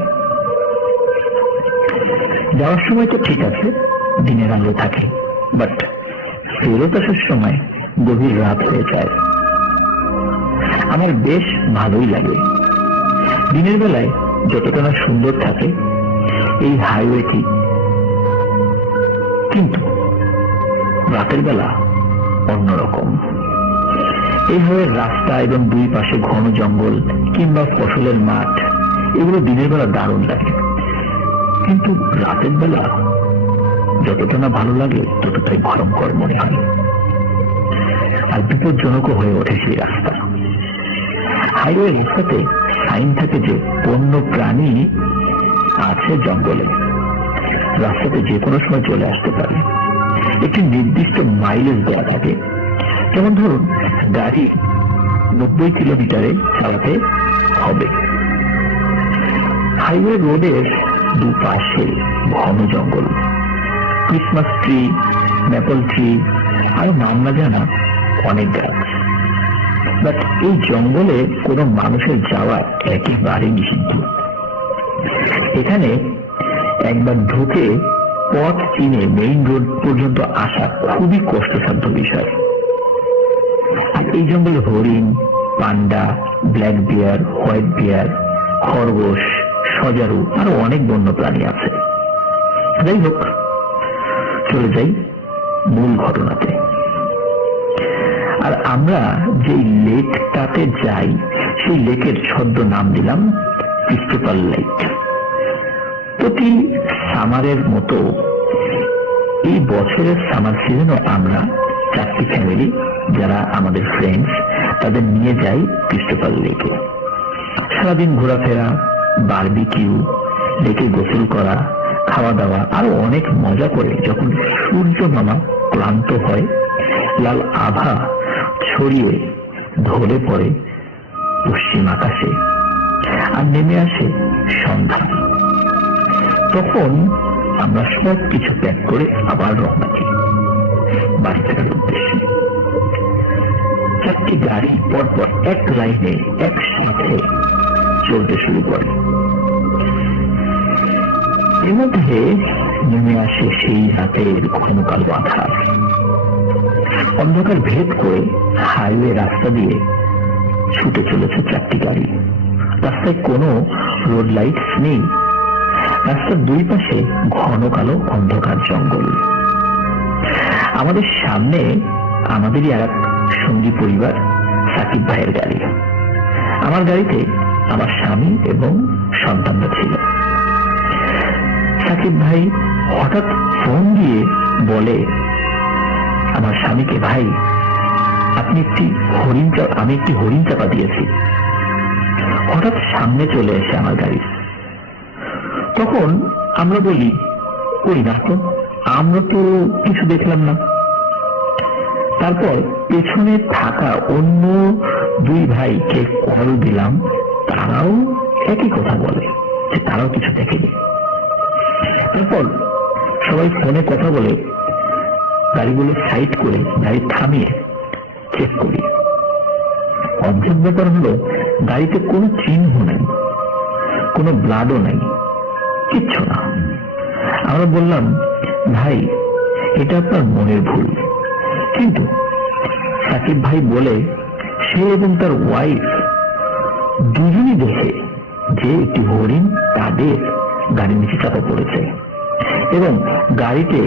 যাওয়ার সময় তো ঠিক আছে, দিনের আলো থাকে, বাট ফেরত আসার সময় গভীর রাত হয়ে যায়। আমার বেশ ভালোই লাগে। দিনের বেলায় যতটা না সুন্দর থাকে এই হাইওয়েটি, কিন্তু রাতের বেলা অন্যরকম। এই হাইওয়ের রাস্তা এবং দুই পাশে ঘন জঙ্গল কিংবা ফসলের মাঠ, এগুলো দিনের বেলা দারুণ লাগে, কিন্তু রাতের বেলা যতটা না ভালো লাগে ততটাই ভয়ঙ্কর মনে হয়, আর বিপজ্জনকও হয়ে ওঠে সেই রাস্তা। হাইওয়ে রাস্তাতে সাইন থাকে যে বন্য প্রাণী আছে জঙ্গলে, রাস্তাতে যে কোনো সময় চলে আসতে পারে। একটি নির্দিষ্ট মাইলেজ দেওয়া থাকে, যেমন ধরুন গাড়ি 90 কিলোমিটারে চালাতে হবে। হাইওয়ে রোডের দুপাশে ঘন জঙ্গল, ক্রিসমাস ট্রি, ম্যাপল ট্রি, আর নাম না জানা অনেক গাছ। বাট এই জঙ্গলে কোনো মানুষের যাওয়া একেবারে নিষিদ্ধ। এখানে একবার ঢুকে পথ চিনে মেইন রোড পর্যন্ত আসা খুবই কষ্টসাধ্য বিষয়। আর এই জঙ্গলে হরিণ, পান্ডা, ব্ল্যাক বিয়ার, হোয়াইট বিয়ার, খরগোশ, সজারু আরো অনেক বন্য প্রাণী আছে। যাই হোক, চলে যাই মূল ঘটনাতে। আর আমরা যে লেকটাতে যাই সেই লেকের ছদ্ম নাম দিলাম ক্রিস্টোফার লেক। প্রতি সামারের মতো এই বছরের সামার সিজনও আমরা 4টি ফ্যামিলি যারা আমাদের ফ্রেন্ডস তাদের নিয়ে যাই ক্রিস্টোফার লেকে। সারাদিন ঘোরাফেরা, বারবিকিউ, লেকে গোসল করা, খাওয়া দাওয়া আরো অনেক মজা করে যখন সূর্য মামা ক্লান্ত হয়, লাল আভা ছড়িয়ে ধরে পড়ে পশ্চিম আকাশে আর নেমে আসে সন্ধ্যা, তখন আমরা সব কিছু ত্যাগ করে আবার রওনা দিই বাড়ি ফেরার উদ্দেশ্যে। 4টি গাড়ি পরপর এক লাইনে একসাথে চলতে শুরু করে। এর মধ্যে নেমে আসে সেই রাতের ঘন কালো আধার। অন্ধকার ভেদ করে হাইওয়ে রাস্তা দিয়ে ছুটে চলেছে 4টি গাড়ি। রাস্তায় কোনো রোড লাইটস নেই, রাস্তার দুই পাশে ঘন কালো অন্ধকার জঙ্গল। আমাদের সামনে আমাদেরই আর এক সঙ্গী পরিবার, সাকিব ভাইয়ের গাড়ি। আমার গাড়িতে আমার স্বামী এবং সন্তানরা ছিল। সাকিব ভাই হঠাৎ ফোন দিয়ে বলে আমার স্বামীকে, ভাই আমি একটি হরিণ চাপা দিয়েছি। হঠাৎ সামনে চলে এসে আমার গাড়ি। তখন আমরা বলি, ওই না তো, আমরা তো কিছু দেখলাম না। তারপর পেছনে থাকা অন্য 2 ভাইকে কল দিলাম, তারাও একই কথা বলে যে তারাও কিছু দেখেনি। তারপর সবাই ফোনে কথা বলে গাড়িগুলো সাইড করে গাড়ি থামিয়ে চেক করি। অদ্ভুত ব্যাপার হলো গাড়িতে কোনো চিহ্ন নেই, কোনো ব্লাডও নেই, কিচ্ছু না। আমরা বললাম, ভাই এটা আপনার মনের ভুল। কিন্তু সাকিব ভাই বলে সে এবং তার ওয়াইফ দুজনই দেখে যে একটি হরিণ তাদের গাড়ির নিচে চাপা পড়েছে এবং গাড়িতে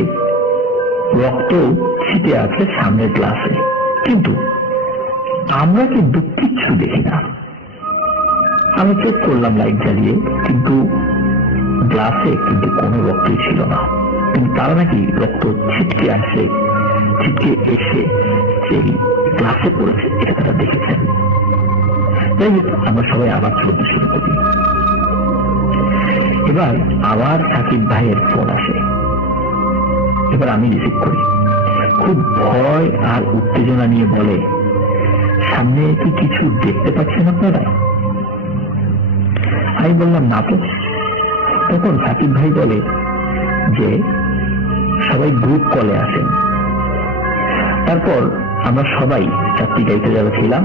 রক্ত ছিটে আছে সামনের গ্লাসে, কিন্তু আমরা কিন্তু কিচ্ছু দেখি না। আমি চেক করলাম লাইট জ্বালিয়ে, কিন্তু গ্লাসে কিন্তু কোনো রক্তই ছিল না। কিন্তু তারা নাকি রক্ত ছিটকে এসে সেই গ্লাসে পড়েছে, এটা তারা দেখেছেন। যাই হোক, আমরা সবাই আবার ছবি শুরু করি। এবার আবার সাকিব ভাইয়ের ফোন আসে। এবার আমি রিসিভ করি। খুব ভয় আর উত্তেজনা নিয়ে বলে, সামনে কি কিছু দেখতে পাচ্ছেন আপনারা? আমি বললাম, না তো। তখন সাকিব ভাই বলে যে সবাই গ্রুপ কলে আসেন। তারপর আমরা সবাই 4টি গাড়িতে যারা ছিলাম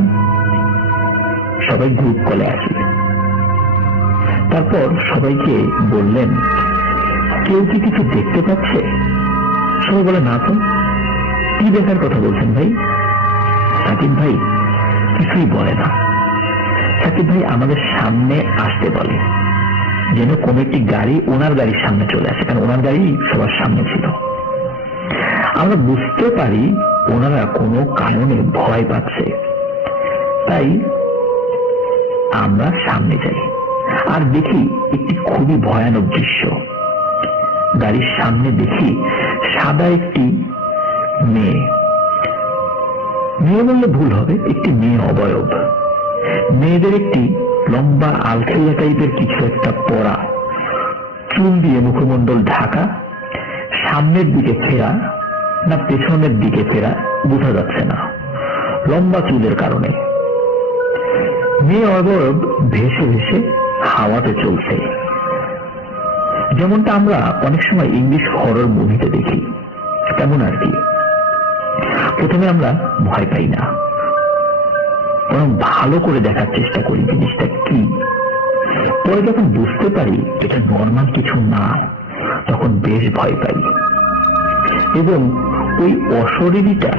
সবাই গ্রুপ কলে আসি। তারপর সবাইকে বললেন, কেউ কি কিছু দেখতে পাচ্ছে? সবাই বলে না তো, কি দেখার কথা বলছেন ভাই? সাকিব ভাই কিছুই বলে না। সাকিব ভাই আমাদের সামনে আসতে বলে, যেন কোন একটি গাড়ি ওনার গাড়ির সামনে চলে আসে, কারণ ওনার গাড়ি সবার সামনে ছিল। আমরা বুঝতে পারি ওনারা কোনো কারণে ভয় পাচ্ছে, তাই আমরা সামনে যাই আর দেখি একটি খুবই ভয়ানক দৃশ্য। গাড়ির সামনে দেখি সাদা একটি মেয়ে, মেয়ে বললে ভুল হবে, একটি মেয়ে অবয়ব। মেয়েদের একটি লম্বা আলখেল্লা টাইপের কিছু একটা পরা, চুল দিয়ে মুখমণ্ডল ঢাকা, সামনের দিকে ফেরা না পেছনের দিকে ফেরা বোঝা যাচ্ছে না লম্বা চুলের কারণে। মেয়ে অবয়ব ভেসে ভেসে হাওয়াতে চলছে, যেমনটা আমরা অনেক সময় ইংলিশ হরর মুভিতে দেখি তেমন আর কি। প্রথমে আমরা ভয় পাই না, বরং ভালো করে দেখার চেষ্টা করি জিনিসটা কি। পরে যখন বুঝতে পারি এটা নর্মাল কিছু না, তখন বেশ ভয় পাই। এবং ওই অশরীরীটা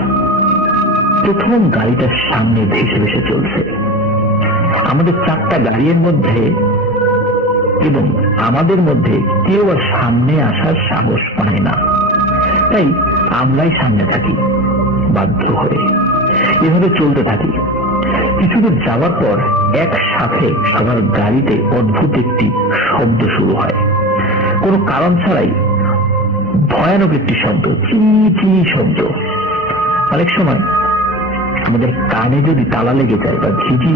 প্রথম গাড়িটার সামনে ভেসে ভেসে চলছে। আমাদের 4টা গাড়ির মধ্যে এবং আমাদের মধ্যে কেউ আর সামনে আসার সাহস পায় না, তাই আমরাই সামনে থাকি বাধ্য হয়ে। এভাবে চলতে থাকি। কিছুদূর যাওয়ার পর একসাথে সবার গাড়িতে অদ্ভুত একটি শব্দ শুরু হয়, কোনো কারণ ছাড়াই ভয়ানক একটি শব্দ, চি চি শব্দ। অনেক সময় আমাদের কানে যদি তালা লেগে যায় বা ঝিঝি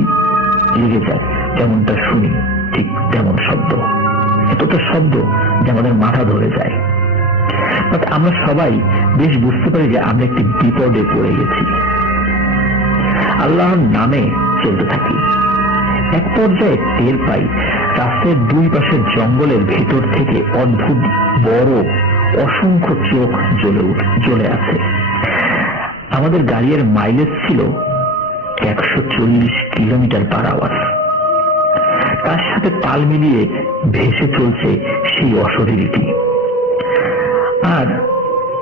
লেগে যায়, যেমনটা শুনি ঠিক তেমন শব্দ, এতটা শব্দ যে আমাদের মাথা ধরে যায়। আমরা সবাই বেশ বুঝতে পারি যে আমরা একটি বিপদে পড়ে গেছি। আল্লাহর নামে চলতে থাকি। এক পর্যায়ে টের পাই রাস্তার দুই পাশের জঙ্গলের ভেতর থেকে অদ্ভুত বড় অসংখ্য চোখ জ্বলে আছে। আমাদের গাড়ির মাইলেজ ছিল 140 কিলোমিটার/আওয়ার। তার সাথে তাল মিলিয়ে ভেসে চলছে সেই অশরীরীটি। আর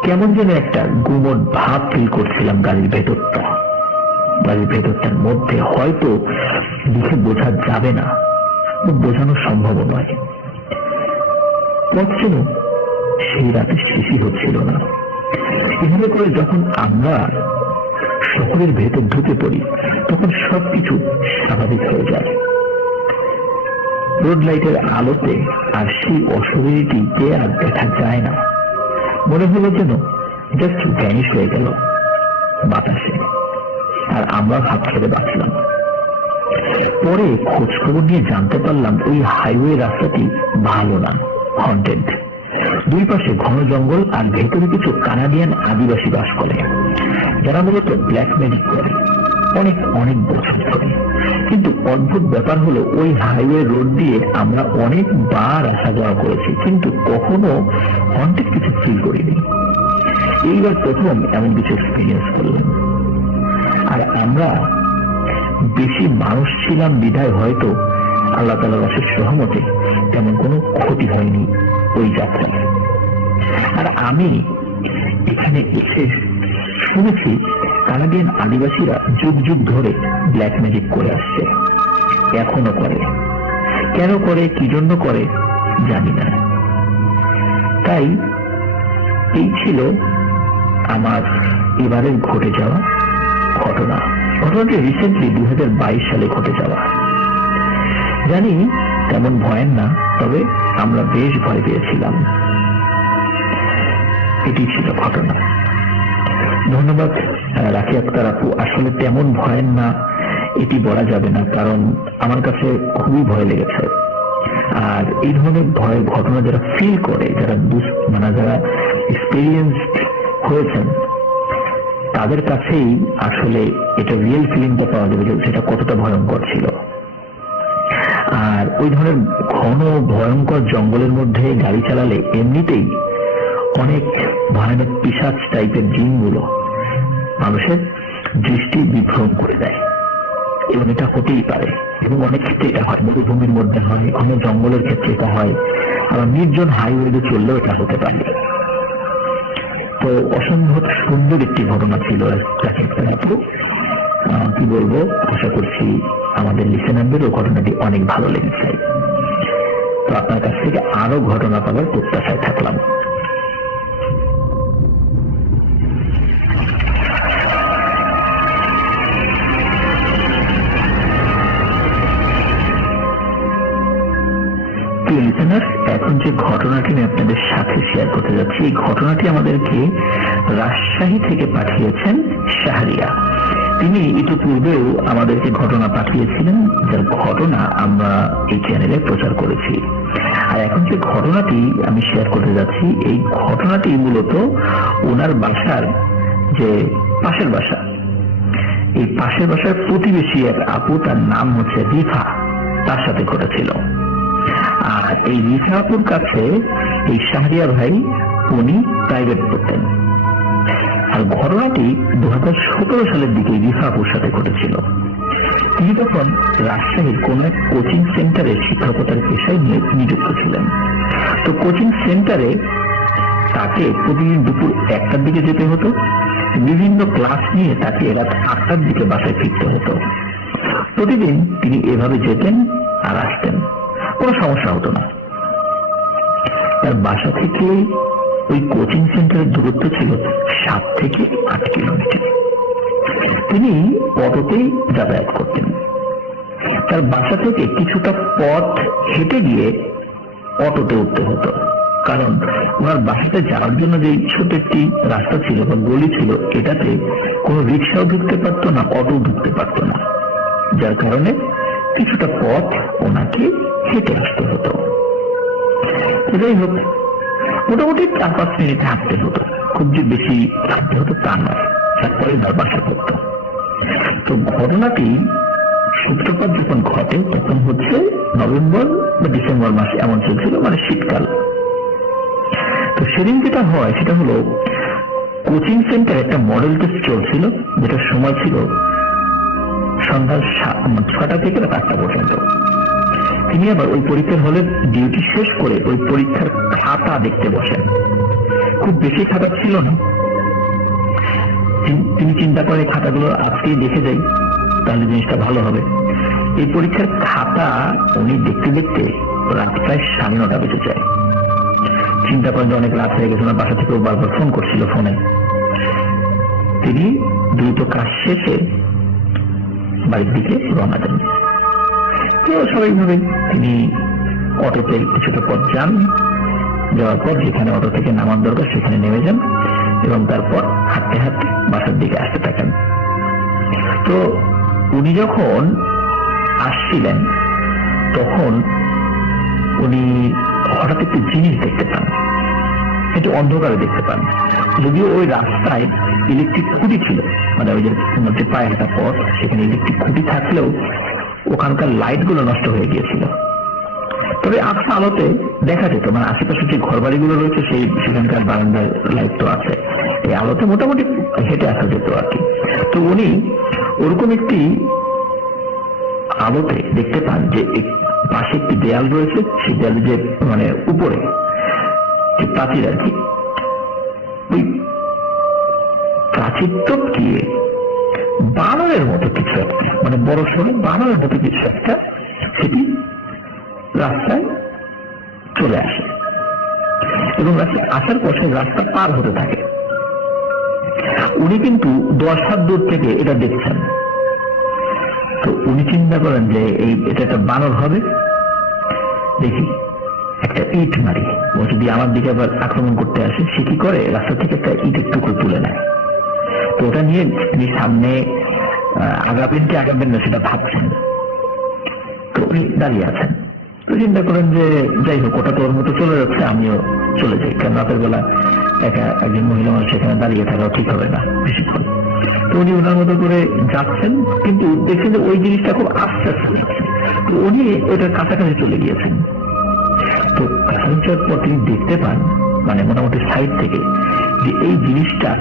কেমন যেন একটা গুমট ভাব ফিল করছিলাম গাড়ির ভেতরটার মধ্যে। হয়তো দেখে বোঝা যাবে না, বোঝানো সম্ভব নয়। যেন সেই রাতে শেষই হচ্ছিল না। এভাবে করে যখন আমরা শহরের ভেতর ঢুকে পড়ি, তখন সবকিছু স্বাভাবিক হয়ে যায়। রোড লাইটের আলোতে আর সেই অশরীরীটিকে আর দেখা যায় না। মনে হলো যেন জাস্ট ভ্যানিশ হয়ে গেল বাতাসে, আর আমরা ভাত ছেড়ে বাঁচলাম। পরে খোঁজ খবর নিয়ে জানতে পারলাম ওই হাইওয়ে রাস্তাটি ভালো না, হন্টেড। দুই পাশে ঘন জঙ্গল আর ভেতরে কিছু কানাডিয়ান আদিবাসী বাস করে, যারা মূলত ব্ল্যাক ম্যাজিক করে অনেক অনেক বছর ধরে। কিন্তু অদ্ভুত ব্যাপার হলো ওই হাইওয়ে রোড দিয়ে আমরা অনেকবার আসা যাওয়া করেছি, কিন্তু কখনো হন্টেড কিছু ফিল করিনি। এইবার প্রথম এমন কিছু এক্সপিরিয়েন্স করলাম। আর আমরা বেশি মানুষ ছিলাম বিধায় হয়তো আল্লাহ তাআলার অশেষ রহমতে তেমন কোনো ক্ষতি হয়নি ওই যাত্রায়। আর আমি এখানে এসে শুনেছি কানাডিয়ান আদিবাসীরা যুগ যুগ ধরে ব্ল্যাক ম্যাজিক করে আসছে, এখনো করে। কেন করে, কি জন্য করে জানি না। তাই এই ছিল আমার এবারের ঘটে যাওয়া ঘটনাটি রিসেন্টলি 2022 সালে ঘটে যাওয়া। জানি তেমন ভয়ের না, তবে আমরা বেশ ভয় পেয়েছিলাম। এটি ছিল ঘটনা। ধন্যবাদ রাখি আক্তার আপু। আসলে তেমন ভয়ের না এটি বলা যাবে না, কারণ আমার কাছে খুবই ভয় লেগেছে। আর এই ধরনের ভয়ের ঘটনা যারা ফিল করে, যারা এক্সপিরিয়েন্স হয়েছেন, তাদের কাছেই আসলে এটা রিয়েল ফিলিংটা পাওয়া যাবে যে সেটা কতটা ভয়ঙ্কর ছিল। আর ওই ধরনের ঘন ভয়ঙ্কর জঙ্গলের মধ্যে গাড়ি চালালে এমনিতেই অনেক ভয়ানক পিশাচ টাইপের জিনগুলো মানুষের দৃষ্টি বিভ্রম করে দেয়, এবং এটা হতেই পারে। এবং অনেক ক্ষেত্রে এটা হয়, মরুভূমির মধ্যে হয়, ঘন জঙ্গলের ক্ষেত্রে এটা হয়, আবার নির্জন হাইওয়েতে চললেও এটা হতে পারে। তো অসম্ভব সুন্দর একটি ঘটনা ছিল। কি বলবো, আশা করছি আমাদের লিসেনারদেরও ঘটনাটি অনেক ভালো লেগেছে। তো আপনার কাছ থেকে আরো ঘটনা পাওয়ার প্রত্যাশায় থাকলাম। এখন যে ঘটনাটি আমি আপনাদের সাথে শেয়ার করতে যাচ্ছি, এই ঘটনাটি আমাদেরকে রাজশাহী থেকে পাঠিয়েছেন শাহরিয়া। তিনি ইতিপূর্বেও আমাদেরকে ঘটনা পাঠিয়েছিলেন, যার ঘটনা আমরা এই চ্যানেলে প্রচার করেছি। আর এখন যে ঘটনাটি আমি শেয়ার করতে যাচ্ছি, এই ঘটনাটি মূলত ওনার বাসার যে পাশের বাসা, এই পাশের বাসার প্রতিবেশী এক আপু, তার নাম হচ্ছে রিফা, তার সাথে ঘটেছিল। আর এই রিফা আপুর কাছে এই শাহরিয়া ভাই উনি প্রাইভেট পড়তেন। আর ঘটনাটি 2017 সালের দিকে রিফা আপুর সাথে ঘটেছিল। তিনি তখন রাজশাহীর কোন এক কোচিং সেন্টারে শিক্ষকতার পেশায় নিযুক্ত ছিলেন। তো কোচিং সেন্টারে তাকে প্রতিদিন দুপুর 1টার দিকে যেতে হতো, বিভিন্ন ক্লাস নিয়ে তাকে রাত 8টার দিকে বাসায় ফিরতে হতো। প্রতিদিন তিনি এভাবে যেতেন আর আসতেন, কোনো সমস্যা হতো না। তার বাসা থেকে ওই কোচিং সেন্টারের দূরত্ব ছিল 7 থেকে 8 কিলোমিটার। তিনি অটোতেই যাতায়াত করতেন। তার বাসা থেকে কিছুটা পথ হেঁটে গিয়ে অটোতে উঠতে হতো, কারণ ওনার বাসাতে যাওয়ার জন্য যে ছোট একটি রাস্তা ছিল বা গলি ছিল, এটাতে কোনো রিক্সাও ঢুকতে পারতো না, অটো ঢুকতে পারতো না, যার কারণে কিছুটা পথ ওনাকে হেঁটে আসতে হতো। যাই হোক, মোটামুটি 4-5 মিনিট হাঁটতে হতো, খুব যে বেশি হাঁটতে হতো তা নয়, তারপরে বাসা করতো। তো ঘটনাটি সূত্রপাত যখন ঘটে তখন হচ্ছে নভেম্বর বা ডিসেম্বর মাসে, এমন চলছিল, মানে শীতকাল। তো সেদিন যেটা হয় সেটা হলো, কোচিং সেন্টার একটা মডেল টেস্ট চলছিল, যেটার সময় ছিল সন্ধ্যা 6টা থেকে 8টা পর্যন্ত। তিনি আবার ওই পরীক্ষার হলে ডিউটি শেষ করে ওই পরীক্ষার খাতা দেখতে বসেন। খুব বেশি খাতা ছিল না, তিনি চিন্তা করে খাতাগুলো আজকেই দেখে যাই, তাহলে জিনিসটা ভালো হবে। এই পরীক্ষার খাতা উনি দেখতে দেখতে রাত প্রায় 9:30 বেজে যায়। চিন্তা করেন যে অনেক রাত হয়ে গেছে, বাসা থেকেও বারবার ফোন করছিল ফোনে। তিনি দ্রুত কাজ শেষে বাড়ির দিকে রওনা দেন। তো স্বাভাবিকভাবে তিনি অটোতে কিছুটা পথ যান, যাওয়ার পর যেখানে অটো থেকে নামার দরকার সেখানে নেমে যান এবং তারপর হাঁটতে হাঁটতে বাসার দিকে আসতে থাকেন। তো উনি যখন আসছিলেন তখন উনি হঠাৎ একটি জিনিস দেখতে পান, একটু অন্ধকারে দেখতে পান। যদিও ওই রাস্তায় ইলেকট্রিক খুঁটি ছিল, মানে ওই যে পায়ে হাঁটা পথ, সেখানে ইলেকট্রিক খুঁটি থাকলেও ওখানকার লাইট গুলো নষ্ট হয়ে গিয়েছিল। তবে আস্থা আলোতে দেখা যেত, মানে আশেপাশে যে ঘর বাড়িগুলো রয়েছে সেখানকার বারান্দার লাইট তো আছে, এই আলোতে মোটামুটি হেঁটে আসা যেত আর কি। তো উনি ওরকম একটি আলোতে দেখতে পান যে পাশে একটি দেয়াল রয়েছে, সেই দেয়ালে যে মানে উপরে যে প্রাচীর আর কি, ওই প্রাচীর টপকিয়ে বানরের মতো কিছু একটা, মানে বড় সড়ো বানরের মতো কিছু একটা সেটি রাস্তায় চলে আসে এবং রাস্তায় আসার পর সেই রাস্তা পার হতে থাকে। উনি কিন্তু 10 হাত দূর থেকে এটা দেখছেন। তো উনি চিন্তা করেন যে এটা একটা বানর হবে, দেখি একটা ইট মারি, ও যদি আমার দিকে আবার আক্রমণ করতে আসে। সে কি করে, রাস্তা থেকে একটা ইটের টুকরো তুলে নেয়। তো ওটা নিয়ে তিনি সামনে আগাবেন কি আগাবেন না সেটা ভাবছেন। তো উনি দাঁড়িয়ে আছেন। তো চিন্তা করেন যে যাই হোক, ওটা তো ওর মতো চলে যাচ্ছে, আমিও চলে যাই, কারণ রাতের বেলা একা একজন মহিলা মানুষ সেখানে দাঁড়িয়ে থাকাও ঠিক হবে না বেশিক্ষণ। তো উনি ওনার মতো করে যাচ্ছেন, কিন্তু দেখছেন যে ওই জিনিসটা খুব আস্তে আস্তে, তো উনি ওইটার কাছাকাছি চলে গিয়েছেন। তো কাছাকাছি যাওয়ার পর তিনি দেখতে পান, মানে মোটামুটি সাইড থেকে, যে এই জিনিসটা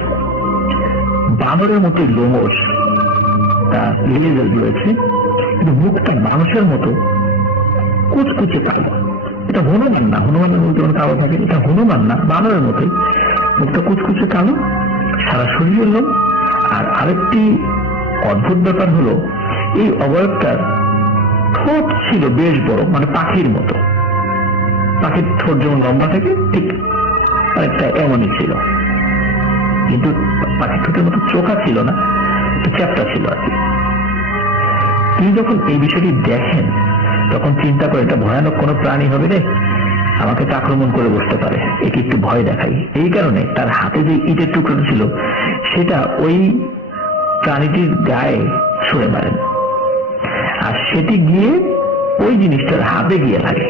বানরের মতো লোমশ, তা লেজেল রয়েছে, কিন্তু মুখটা মানুষের মতো কুচকুচে কালো। এটা হনুমান না, হনুমানের মধ্যে কালো থাকে, এটা হনুমান না, বানরের মতোই, মুখটা কুচকুচে কালো, সারা শরীরের লোম। আর আরেকটি অদ্ভুত ব্যাপার হলো, এই অবয়বটার ঠোঁট ছিল বেশ বড়, মানে পাখির মতো। পাখির ঠোঁট যেমন লম্বা থাকে ঠিক আরেকটা এমনই ছিল, কিন্তু পাখির ঠোঁটের মতো চোখা ছিল না, একটু চ্যাপ্টা ছিল আর কি। তিনি যখন এই বিষয়টি দেখেন তখন চিন্তা করে এটা ভয়ানক কোনো প্রাণী হবে রে, আমাকে তো আক্রমণ করে বসতে পারে, একে একটু ভয় দেখাই। এই কারণে তার হাতে যে ইটের টুকরো ছিল সেটা ওই প্রাণীটির গায়ে ছুঁড়ে মারেন, আর সেটি গিয়ে ওই জিনিসটার হাতে গিয়ে লাগে।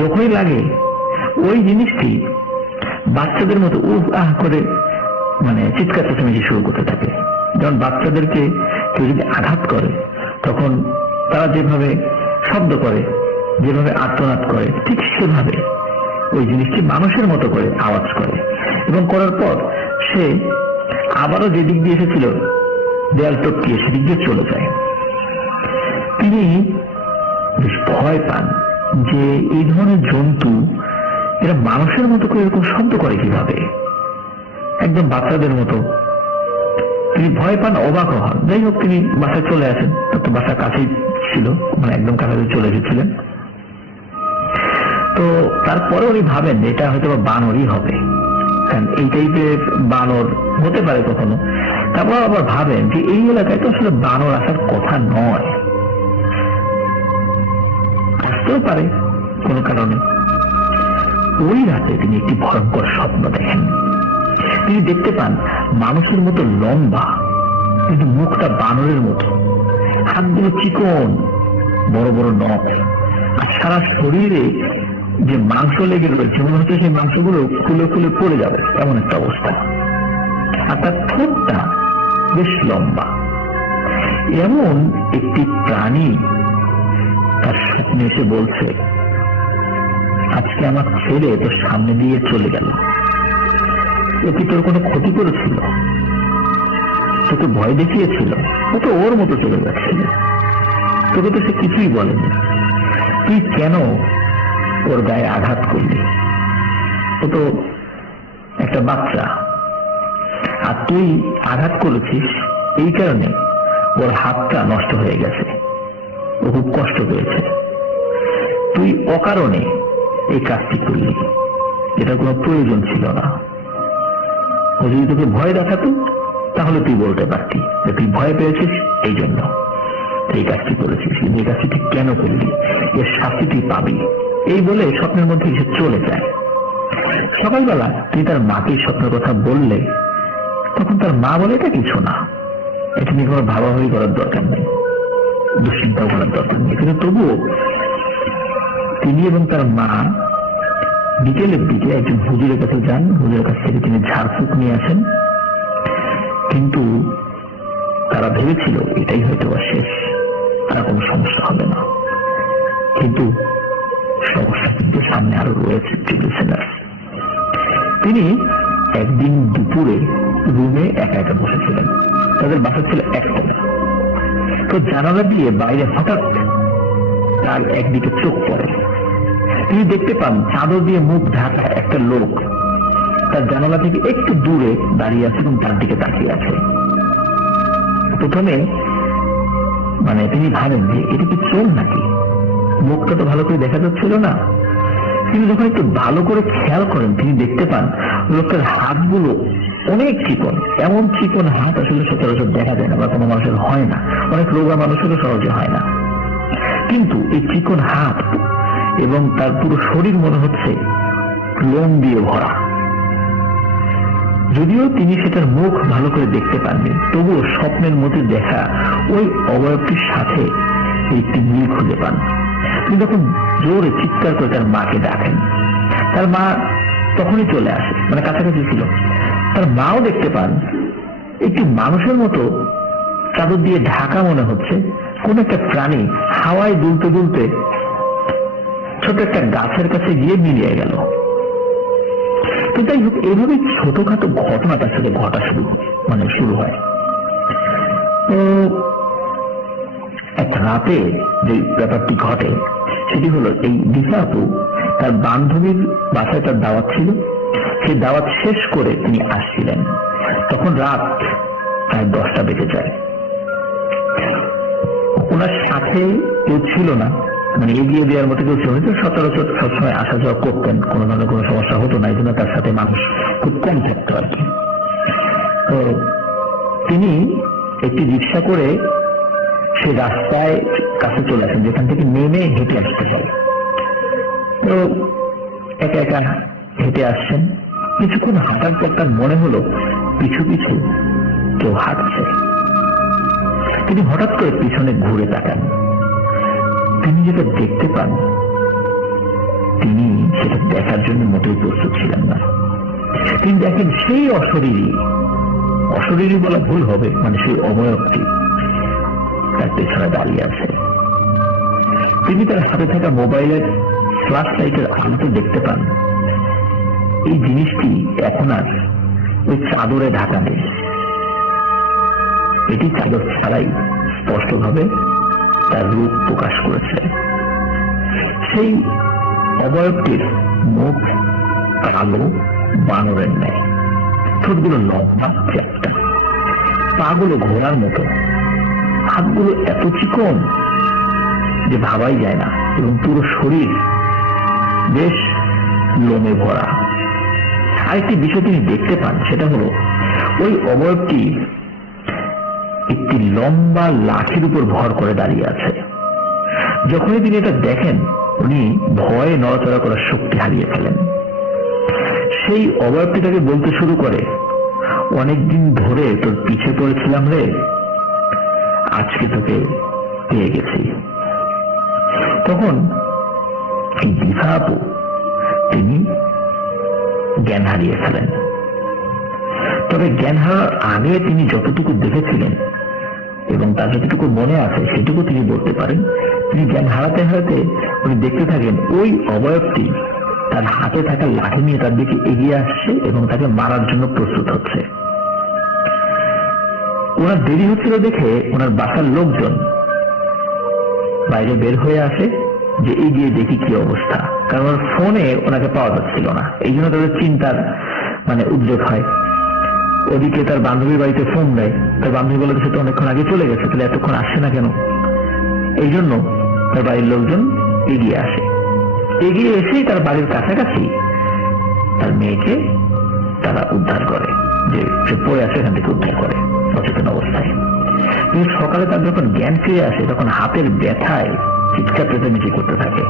যখনই লাগে ওই জিনিসটি বাচ্চাদের মতো উফ আহ করে মানে চিৎকার চেঁচামেচি শুরু করতে থাকে। যেমন বাচ্চাদেরকে কেউ যদি আঘাত করে তখন তারা যেভাবে শব্দ করে, যেভাবে আর্তনাদ করে, ঠিক সেভাবে ওই জিনিসটি মানুষের মতো করে আওয়াজ করে, এবং করার পর সে আবারও যেদিক দিয়ে এসেছিল দেয়াল টপকিয়ে সেদিক দিয়ে চলে যায়। তিনি বেশ ভয় পান যে এই ধরনের জন্তু এরা মানুষের মতো করে এরকম শব্দ করে কিভাবে, একদম বাচ্চাদের মতো। তিনি ভয় পান, অবাক হন। যাই হোক, তিনি বাসায় চলে আসেন। তো বাসা কাছেই ছিল, মানে একদম কাছাকাছি চলে এসেছিলেন। তো তারপরে উনি ভাবেন এটা হয়তো বানরই হবে, কারণ এই টাইপের বানর হতে পারে কখনো। তারপর আবার ভাবেন যে এই এলাকায় তো আসলে বানর আসার কথা নয়, আসতেও পারে কোনো কারণে। ওই রাতে তিনি একটি ভয়ঙ্কর স্বপ্ন দেখেন। তিনি দেখতে পান মানুষের মতো লম্বা, কিন্তু মুখটা বানরের মতো, হাতগুলো চিকন, বড় বড় নখ, আর সারা শরীরে যে মাংস লেগে রয়েছে মনে হচ্ছে সেই মাংসগুলো ফুলে ফুলে পড়ে যাবে, এমন একটা অবস্থা। আর তার ঠোঁটটা বেশ লম্বা। এমন একটি প্রাণী তার স্বপ্নে এসে বলছে, আজকে আমার ছেলে তোর সামনে দিয়ে চলে গেল, ও কি তোর কোনো ক্ষতি করেছিল? তোকে ভয় দেখিয়েছিল? ও তো ওর মতো চলে যাচ্ছিল, তোকে তো সে কিছুই বলেনি। তুই কেন ওর গায়ে আঘাত করলি? ও তো একটা বাচ্চা, আর তুই আঘাত করেছিস এই কারণে ওর হাতটা নষ্ট হয়ে গেছে, ও খুব কষ্ট পেয়েছে। তুই অকারণে এই কাজটি করলি, এটা কোনো প্রয়োজন ছিল না। ও যদি তোকে ভয় দেখাতো তাহলে তুই বলতে পারতি যে তুই ভয় পেয়েছিস এই জন্য এই কাজটি করেছিস, কিন্তু এই কাজটি তুই কেন করলি, এর শাস্তি তুই পাবি। এই বলে স্বপ্নের মধ্যে এসে চলে যায়। সকালবেলা তুই তার মাকে স্বপ্নের কথা বললে তখন তার মা বলে এটা কিছু না, এটা নিয়ে কোনো ভাবাভাবি করার দরকার নেই, দুশ্চিন্তাও করার দরকার নেই। কিন্তু তবুও তিনি এবং তার মা বিকেলের দিকে একজন হুজুরের কাছে যান। হুজুরের কাছ থেকে তিনি ঝাড়ফুঁক নিয়ে আসেন, কিন্তু তারা ভেবেছিল এটাই হয়তো শেষ, আর কোনো সমস্যা হবে না। কিন্তু সমস্যা কিন্তু সামনে আরো রয়েছে। তিনি একদিন দুপুরে রুমে একা একা বসেছিলেন, তাদের বাসা ছিল একতলা। তো জানালা দিয়ে বাইরে হঠাৎ তার একদিকে চোখ পড়ে। তিনি দেখতে পান চাদর দিয়ে মুখ ঢাকা একটা লোক তার জানালা থেকে একটু দূরে দাঁড়িয়ে আছে এবং তার দিকে তাকিয়ে আছে। প্রথমে মানে তিনি ভাবেন যে এটা কি চোর নাকি, মুখটা তো ভালো করে দেখা যাচ্ছিল না। তিনি যখন একটু ভালো করে খেয়াল করেন তিনি দেখতে পান লোকটার হাতগুলো অনেক চিকন, এমন চিকন হাত আসলে সচরাচর দেখা যায় না বা কোনো মানুষের হয় না, অনেক রোগা মানুষেরও সহজে হয় না। কিন্তু এই চিকন হাত এবং তার পুরো শরীর মনে হচ্ছে লোম দিয়ে ভরা। যদিও তিনি সেটার মুখ ভালো করে দেখতে পাননি, তবুও স্বপ্নের মধ্যে দেখা ওই অবয়বটির সাথে একটি মিল খুঁজে পান। তিনি তখন জোরে চিৎকার করে তার মাকে ডাকেন। তার মা তখনই চলে আসে, মানে কাছাকাছি ছিল। তার মাও দেখতে পান একটি মানুষের মতো চাদর দিয়ে ঢাকা মনে হচ্ছে কোন একটা প্রাণী হাওয়ায় দুলতে দুলতে ছোট একটা গাছের কাছে গিয়ে মিলিয়ে গেল। তো যাই হোক, এইভাবে ছোটখাটো ঘটনাটা থেকে ঘটা শুরু হয়। তো এক রাতে যে ব্যাপারটি ঘটে সেটি হলো এই দিশা আপু তার বান্ধবীর বাসায় তার দাওয়াত ছিল, সে দাওয়াত শেষ করে তিনি আসছিলেন। তখন রাত প্রায় 10টা বেজে যায়। ওনার সাথে কেউ ছিল না, মানে এগিয়ে দেওয়ার মতো কেউ ছিল না। সচরাচর সবসময় আসা যাওয়া করতেন, কোনো ধরনের কোনো সমস্যা হতো না, এই জন্য তার সাথে মানুষ খুব কম থাকতো আর কি। তো তিনি একটি রিক্সা করে সে রাস্তায় কাছে চলে আসেন, যেখান থেকে নেমে হেঁটে আসতে হয়। তো একা একা হেঁটে আসছেন। কিছুক্ষণ হাঁটার পর তার মনে হলো পিছু পিছু কেউ হাঁটছে। তিনি হঠাৎ করে পিছনে ঘুরে তাকান। তিনি যেটা দেখতে পান, তিনি সেটা দেখার জন্য মোটেই প্রস্তুত ছিলেন না। তিনি দেখেন সেই অশরীরী বলা ভুল হবে, মানে সেই অবয়বটি তার পেছনে দাঁড়িয়ে আছে। তিনি তার হাতে থাকা মোবাইলের ফ্ল্যাশ লাইটের আলোতে দেখতে পান এই জিনিসটি এখন আর ওই চাদরে ঢাকা নেই। এটি চাদর ছাড়াই স্পষ্টভাবে তার রূপ প্রকাশ করেছে। সেই অবয়বটির মুখ কালো বানরের ন্যায়, ঠোঁটগুলো লম্বা চ্যাপ্টা, পাগুলো ঘোড়ার মতো, হাতগুলো এত চিকন যে ভাবাই যায় না, এবং পুরো শরীর বেশ লোমে ভরা। আরেকটি বিষয় তিনি দেখতে পান, সেটা হলো ওই অবয়বটি একটি লম্বা লাঠির উপর ভর করে দাঁড়িয়ে আছে। যখনই তিনি এটা দেখেন, উনি ভয়ে নড়াচড়া করার শক্তি হারিয়ে ফেলেন। সেই অবয়বটি তাকে বলতে শুরু করে, অনেকদিন ধরে তোর পিছে পড়েছিলাম রে, আজকে তোকে পেয়ে গেছি। তখন এই দিশা আপু তিনি জ্ঞান হারিয়ে ফেলেন। তবে জ্ঞান হারার আগে তিনি যতটুকু দেখেছিলেন এবং তার যতটুকু মনে আছে সেটুকু তিনি বলতে পারেন। তিনি জ্ঞান হারাতে হারাতে উনি দেখতে থাকেন ওই অবয়বটি তার হাতে থাকা লাঠি নিয়ে তার দিকে এগিয়ে আসছে এবং তাকে মারার জন্য প্রস্তুত হচ্ছে। ওনার দেরি হচ্ছিল দেখে ওনার বাসার লোকজন বাইরে বের হয়ে আসে যে এগিয়ে দেখি কি অবস্থা, কারণ ওর ফোনে ওনাকে পাওয়া যাচ্ছিল না। এই জন্য তাদের চিন্তার উদ্রেক হয়। ওদিকে তার বান্ধবীর বাড়িতে ফোন দেয়, তার বান্ধবী বলে সে তো অনেকক্ষণ আগে চলে গেছে, তাহলে এতক্ষণ আসছে না কেন। এই জন্য তার বাড়ির লোকজন এগিয়ে আসে। এগিয়ে এসেই তার বাড়ির কাছাকাছি তার মেয়েকে তারা উদ্ধার করে, যে সে পড়ে আছে এখান থেকে উদ্ধার করে সচেতন অবস্থায়। কিন্তু সকালে তার যখন জ্ঞান ফিরে আসে, তখন হাতের ব্যথায় চিৎকার চেঁচামেচি করতে থাকে।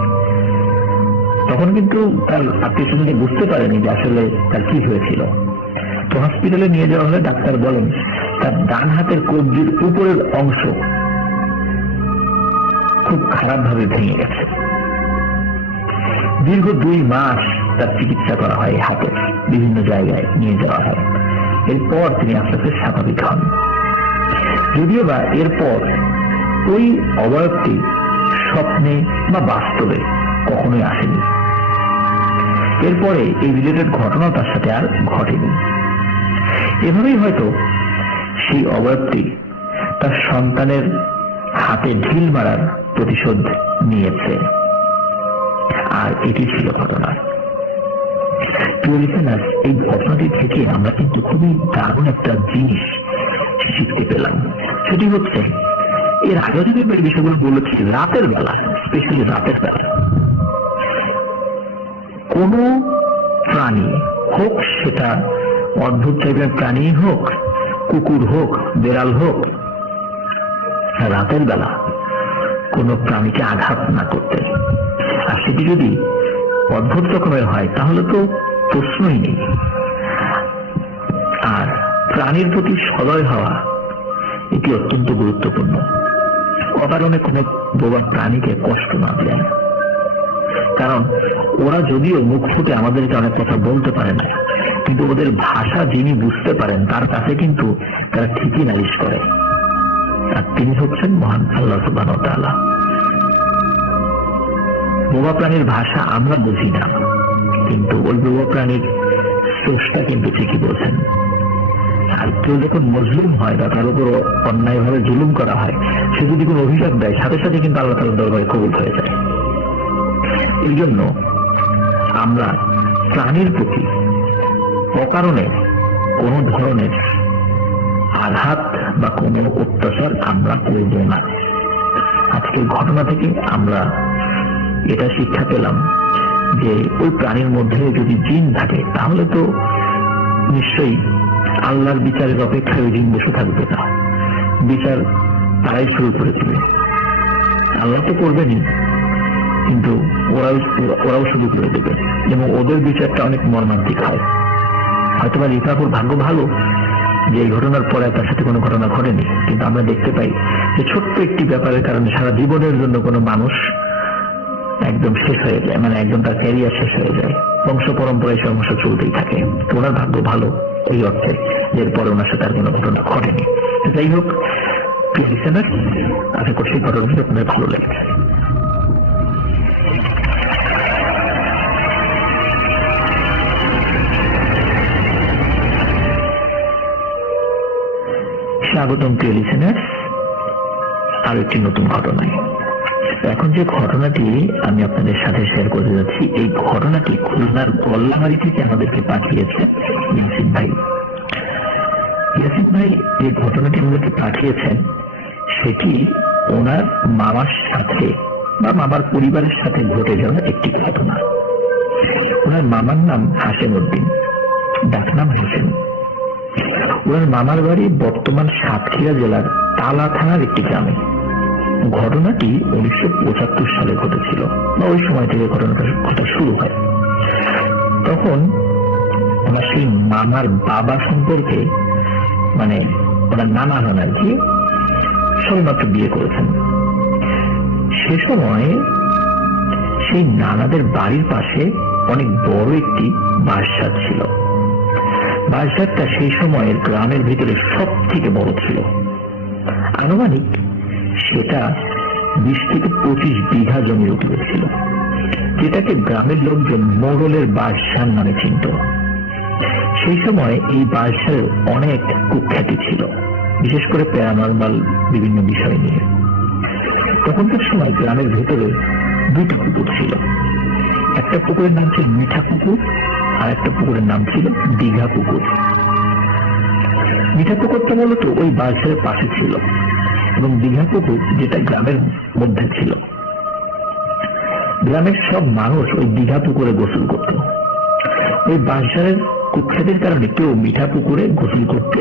তখন কিন্তু তার আত্মীয় স্বজনকে বুঝতে পারেনি যে আসলে তার কি হয়েছিল। তো হসপিটালে নিয়ে যাওয়া হলে ডাক্তার বলেন তার ডান হাতের কবজির উপরের অংশ খুব খারাপ ভাবে ভেঙে গেছে। দীর্ঘ 2 মাস তার চিকিৎসা করা হয়, হাতের বিভিন্ন জায়গায় নিয়ে যাওয়া হয়। এরপর তিনি আস্তে আস্তে স্বাভাবিক হন। যদিও বা এরপর ওই অবয়বটি স্বপ্নে বা বাস্তবে কখনোই আসেনি। এরপরে এই রিলেটেড ঘটনা তার সাথে আর ঘটেনি। এভাবেই হয়তো সেই অবয়বটি তার সন্তানের হাতে ঢিল মারার প্রতিশোধ নিয়েছে। আর এটি ছিল ঘটনা। এই ঘটনাটি থেকে আমরা কিন্তু খুবই দারুণ একটা জিনিস শিখতে পেলাম। সেটি হচ্ছে, এর আগে যদি এই বিষয়গুলো বলেছি, রাতের বেলা, স্পেশালি রাতের বেলা কোন প্রাণী হোক, সেটা অদ্ভুত টাইপের প্রাণী হোক, কুকুর হোক, বেড়াল হোক, রাতের বেলা কোন প্রাণীকে আঘাত না করতে। আর সেটি যদি অদ্ভুত রকমের হয় তাহলে তো প্রশ্নই নেই। আর প্রাণীর প্রতি সদয় হওয়া এটি অত্যন্ত গুরুত্বপূর্ণ। অকারণে কোনো বোবা প্রাণীকে কষ্ট না দেয়, কারণ ওরা যদিও মুখ ফুটে আমাদেরকে অনেক কথা বলতে পারে না, কিন্তু ওদের ভাষা যিনি বুঝতে পারেন তার কাছে কিন্তু তারা ঠিকই নালিশ করে। আর তিনি হচ্ছেন মহান আল্লাহ সুবহানাহু ওয়া তাআলা। বোবা প্রাণীর ভাষা আমরা বুঝি না, কিন্তু ওই বোবা প্রাণীর স্রষ্টা কিন্তু ঠিকই বোঝেন। আর কেউ যখন মজলুম হয় বা তার উপর অন্যায় ভাবে জুলুম করা হয়, সে যদি কোনো অভিযোগ দেয়, সাথে সাথে কিন্তু আল্লাহ তাআলার দরবারে কবুল হয়ে যায়। এই জন্য আমরা প্রাণীর প্রতি অকারণে কোনো ধরনের আঘাত বা কোনো অত্যাচার আমরা করব না। আজকের ঘটনা থেকে আমরা এটা শিক্ষা পেলাম যে ওই প্রাণীর মধ্যে যদি জিন থাকে তাহলে তো নিশ্চয়ই আল্লাহর বিচারের অপেক্ষায় ওই জিন বসে থাকবে না, বিচার তারাই শুরু করে দেবে। আল্লাহ তো করবেনই, কিন্তু ওরাও শুরু করে দেবে এবং ওদের বিচারটা অনেক মর্মান্তিক হয়। হয়তোবা রিফাপুর ভাগ্য ভালো যে এই ঘটনার পরে তার সাথে কোনো ঘটনা ঘটেনি, কিন্তু আমরা দেখতে পাই যে ছোট্ট একটি ব্যাপারের কারণে সারা জীবনের জন্য কোনো মানুষ একদম শেষ হয়ে যায়, মানে একদম তার ক্যারিয়ার শেষ হয়ে যায়, বংশ পরম্পরায় সমস্যা চলতেই থাকে। তো ওনার ভাগ্য ভালো এই অর্থে যে এরপরে ওনার সাথে আর কোনো ঘটনা ঘটেনি। যাই হোক, আশা করছি ঘটনাটি আপনাদের ভালো লেগেছে। স্বাগতম প্রিয় লিসেনার আর একটি নতুন ঘটনায়। এখন যে ঘটনাটি আমি আপনাদের সাথে শেয়ার করতে যাচ্ছি, এই ঘটনাটি খুলনার গল্লামারি থেকে আমাদেরকে পাঠিয়েছে ইয়াসিন ভাই। ইয়াসিন ভাই যে ঘটনাটি আমাদেরকে পাঠিয়েছেন সেটি ওনার মামার সাথে বা মামার পরিবারের সাথে ঘটে যাওয়া একটি ঘটনা। ওনার মামার নাম হাসেম উদ্দিন, ডাক নাম হোসেন। ওনার মামার বাড়ি বর্তমান সাতক্ষীরা জেলার তালা থানার একটি গ্রামে। ঘটনাটি 1975 সালে ঘটেছিল, বা ওই সময় থেকে ঘটনাটার কথা শুরু হয়। তখন ওনার সেই মামার বাবা সম্পর্কে, মানে ওনার নানা হন আর কি, সবেমাত্র বিয়ে করেছেন। সে সময় সেই নানাদের বাড়ির পাশে অনেক বড় একটি বাঁশঝাড় ছিল। বাঁশঝাড়টা সেই সময়ের গ্রামের ভিতরে সব থেকে বড় ছিল। আনুমানিক সেটা 20 থেকে 25 বিঘা জমির উপরে ছিল, যেটাকে গ্রামের লোকজন মোড়লের বাঁশঝাড় নামে চিনত। সেই সময় এই বাঁশঝাড়ের অনেক কুখ্যাতি ছিল, বিশেষ করে প্যারানর্মাল বিভিন্ন বিষয় নিয়ে। তখনকার সময় গ্রামের ভেতরে দুটি পুকুর ছিল। একটা পুকুরের নাম ছিল মিঠা পুকুর, আর একটা পুকুরের নাম ছিল দীঘা পুকুর। মিঠা পুকুরটা মূলত ওই বাঁশঝাড়ের পাশে ছিল, এবং দীঘা পুকুর যেটা গ্রামের মধ্যে ছিল। গ্রামের সব মানুষ ওই দীঘা পুকুরে গোসল করত। ওই বাঁশঝাড়ের কুখ্যাতির কারণে কেউ মিঠা পুকুরে গোসল করতে